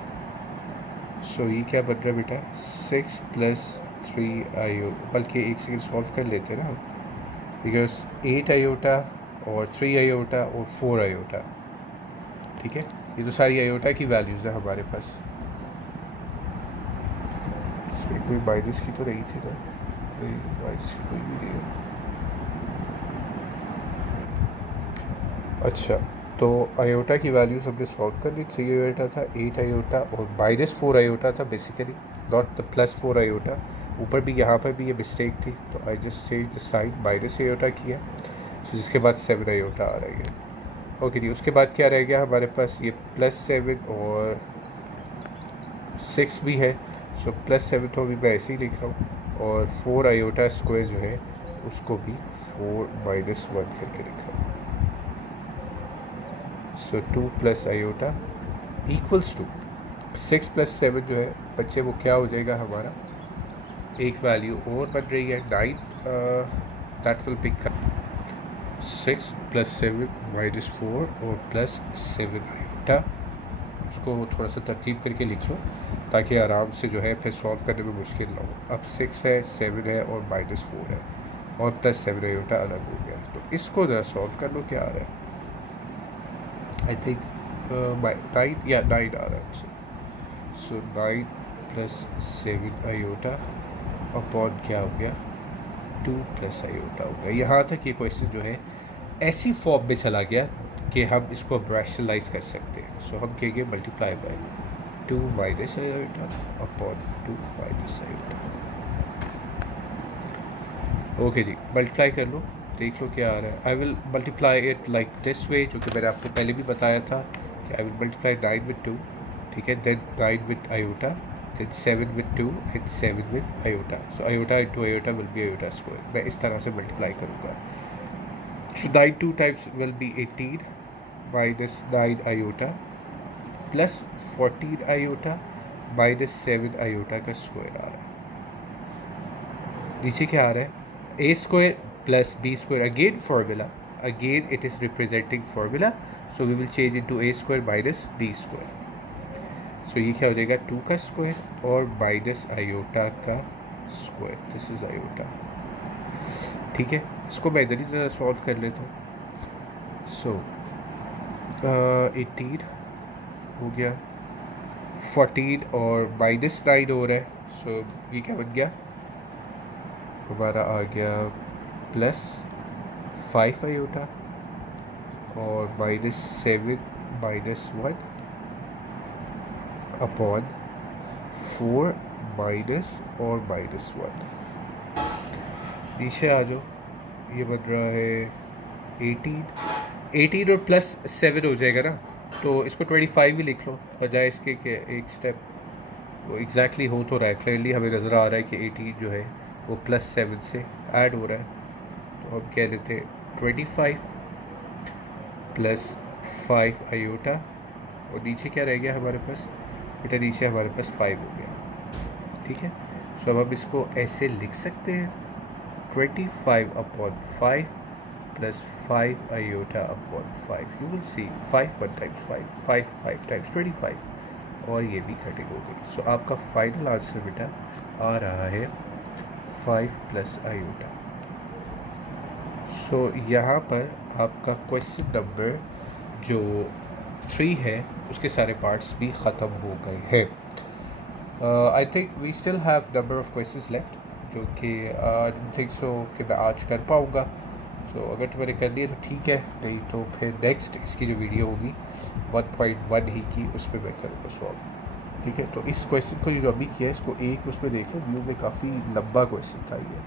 सो ये क्या बन रहा है बेटा, 6 + 3 आयोटा, बल्कि एक सेकेंड सॉल्व कर लेते हैं ना, बिकॉज 8 आयोटा और 3 आयोटा और 4 आयोटा। ठीक है, ये तो सारी आयोटा की वैल्यूज़ है हमारे पास, इसमें कोई माइनस की तो नहीं थी ना, माइनस की कोई भी नहीं है। अच्छा, तो आयोटा की वैल्यूज हमने सॉल्व कर ली, 3 आयोटा था, 8 आयोटा और -4 आयोटा था बेसिकली, नॉट द +4 आयोटा। ऊपर भी यहाँ पर भी ये मिस्टेक थी, तो I just change the sign, minus iota किया, तो जिसके बाद 7 आयोटा आ रही है। ओके जी, उसके बाद क्या रह गया हमारे पास, ये +7 और 6 भी है, सो +7 तो अभी मैं ऐसे ही लिख रहा हूँ, और 4 आयोटा स्क्वायर जो है उसको भी 4 - 1 करके लिख रहा हूँ। सो 2 + आयोटा इक्वल्स टू 6 + 7 जो है बच्चे वो क्या हो जाएगा हमारा, एक वैल्यू और बन रही है 9, दैट विल बिकम 6 + 7 - 4 और +7 आयोटा। उसको थोड़ा सा तरतीब करके लिख लो ताकि आराम से जो है फिर सॉल्व करने में मुश्किल ना हो। अब 6 है, 7 है और -4 है और +7 आयोटा अलग हो गया। तो इसको ज़रा सॉल्व कर लो, क्या आ रहा है? आई थिंक 9 या 9 आ रहा है। सो 9 + 7 आयोटा अपॉन क्या हो गया, 2 + आयोटा हो गया। यहाँ तक ये क्वेश्चन जो है ऐसी फॉर्म में चला गया कि हम इसको अब रैशनलाइज कर सकते हैं। सो हम कहेंगे multiply by 2 - iota upon 2 - iota. Okay जी, मल्टीप्लाई कर लो, देख लो क्या आ रहा है। I will multiply it like this way, जो कि मैंने आपको पहले भी बताया था कि आई विल मल्टीप्लाई 9 with 2, ठीक है, देन 9 with iota, then 7 with 2 and 7 with iota. So iota into iota will be iota square. मैं इस तरह से मल्टीप्लाई करूँगा। So 9 2 times will be 18 minus 9 iota plus 14 iota minus 7 iota का स्क्वायर आ रहा है। नीचे क्या आ रहा है, a square plus b square, again formula, again it is representing formula, so we will change into a square minus b square। so ये क्या हो जाएगा, 2 का स्क्वायर और माइनस आयोटा का स्क्वायर, दिस इज आयोटा। ठीक है, इसको मैं इधर ही ज़रा सॉल्व कर लेता हूँ। सो 18 हो गया, 14 और -9 हो रहा है। सो ये क्या बन गया हमारा, आ गया +5 आयोटा और -7 - 1 अपॉन 4 माइनस और -1। नीचे आ जाओ, ये बन रहा है 18 और +7 हो जाएगा ना, तो इसको 25 ही लिख लो बजाय इसके कि एक स्टेप वो एग्जैक्टली हो तो रहा है। क्लियरली हमें नज़र आ रहा है कि 18 जो है वो +7 से ऐड हो रहा है। तो हम कह लेते हैं 25 + 5 आयोटा, और नीचे क्या रह गया हमारे पास बेटा, नीचे हमारे पास 5 हो गया। ठीक है, सो अब हम इसको ऐसे लिख सकते हैं 25 upon 5 + 5 iota upon 5। You will see 5 1 times 5, 5 5 times 25, और ये भी कटिंग हो गई। सो आपका फाइनल आंसर बेटा आ रहा है 5 + आयोटा। सो यहाँ पर आपका क्वेश्चन नंबर जो 3 है उसके सारे पार्ट्स भी ख़त्म हो गए हैं। I think we still have number of questions left, जो कि आई डोंट थिंक सो कि मैं आज कर पाऊँगा। सो अगर तुम्हारे कर लिए तो ठीक है, नहीं तो फिर नेक्स्ट इसकी जो वीडियो होगी 1.1 ही की, उस पर मैं करूँगा सॉल्व। ठीक है, तो इस क्वेश्चन को जो अभी किया है इसको एक उसमें देख लो, व्यू में काफ़ी लंबा क्वेश्चन था ये।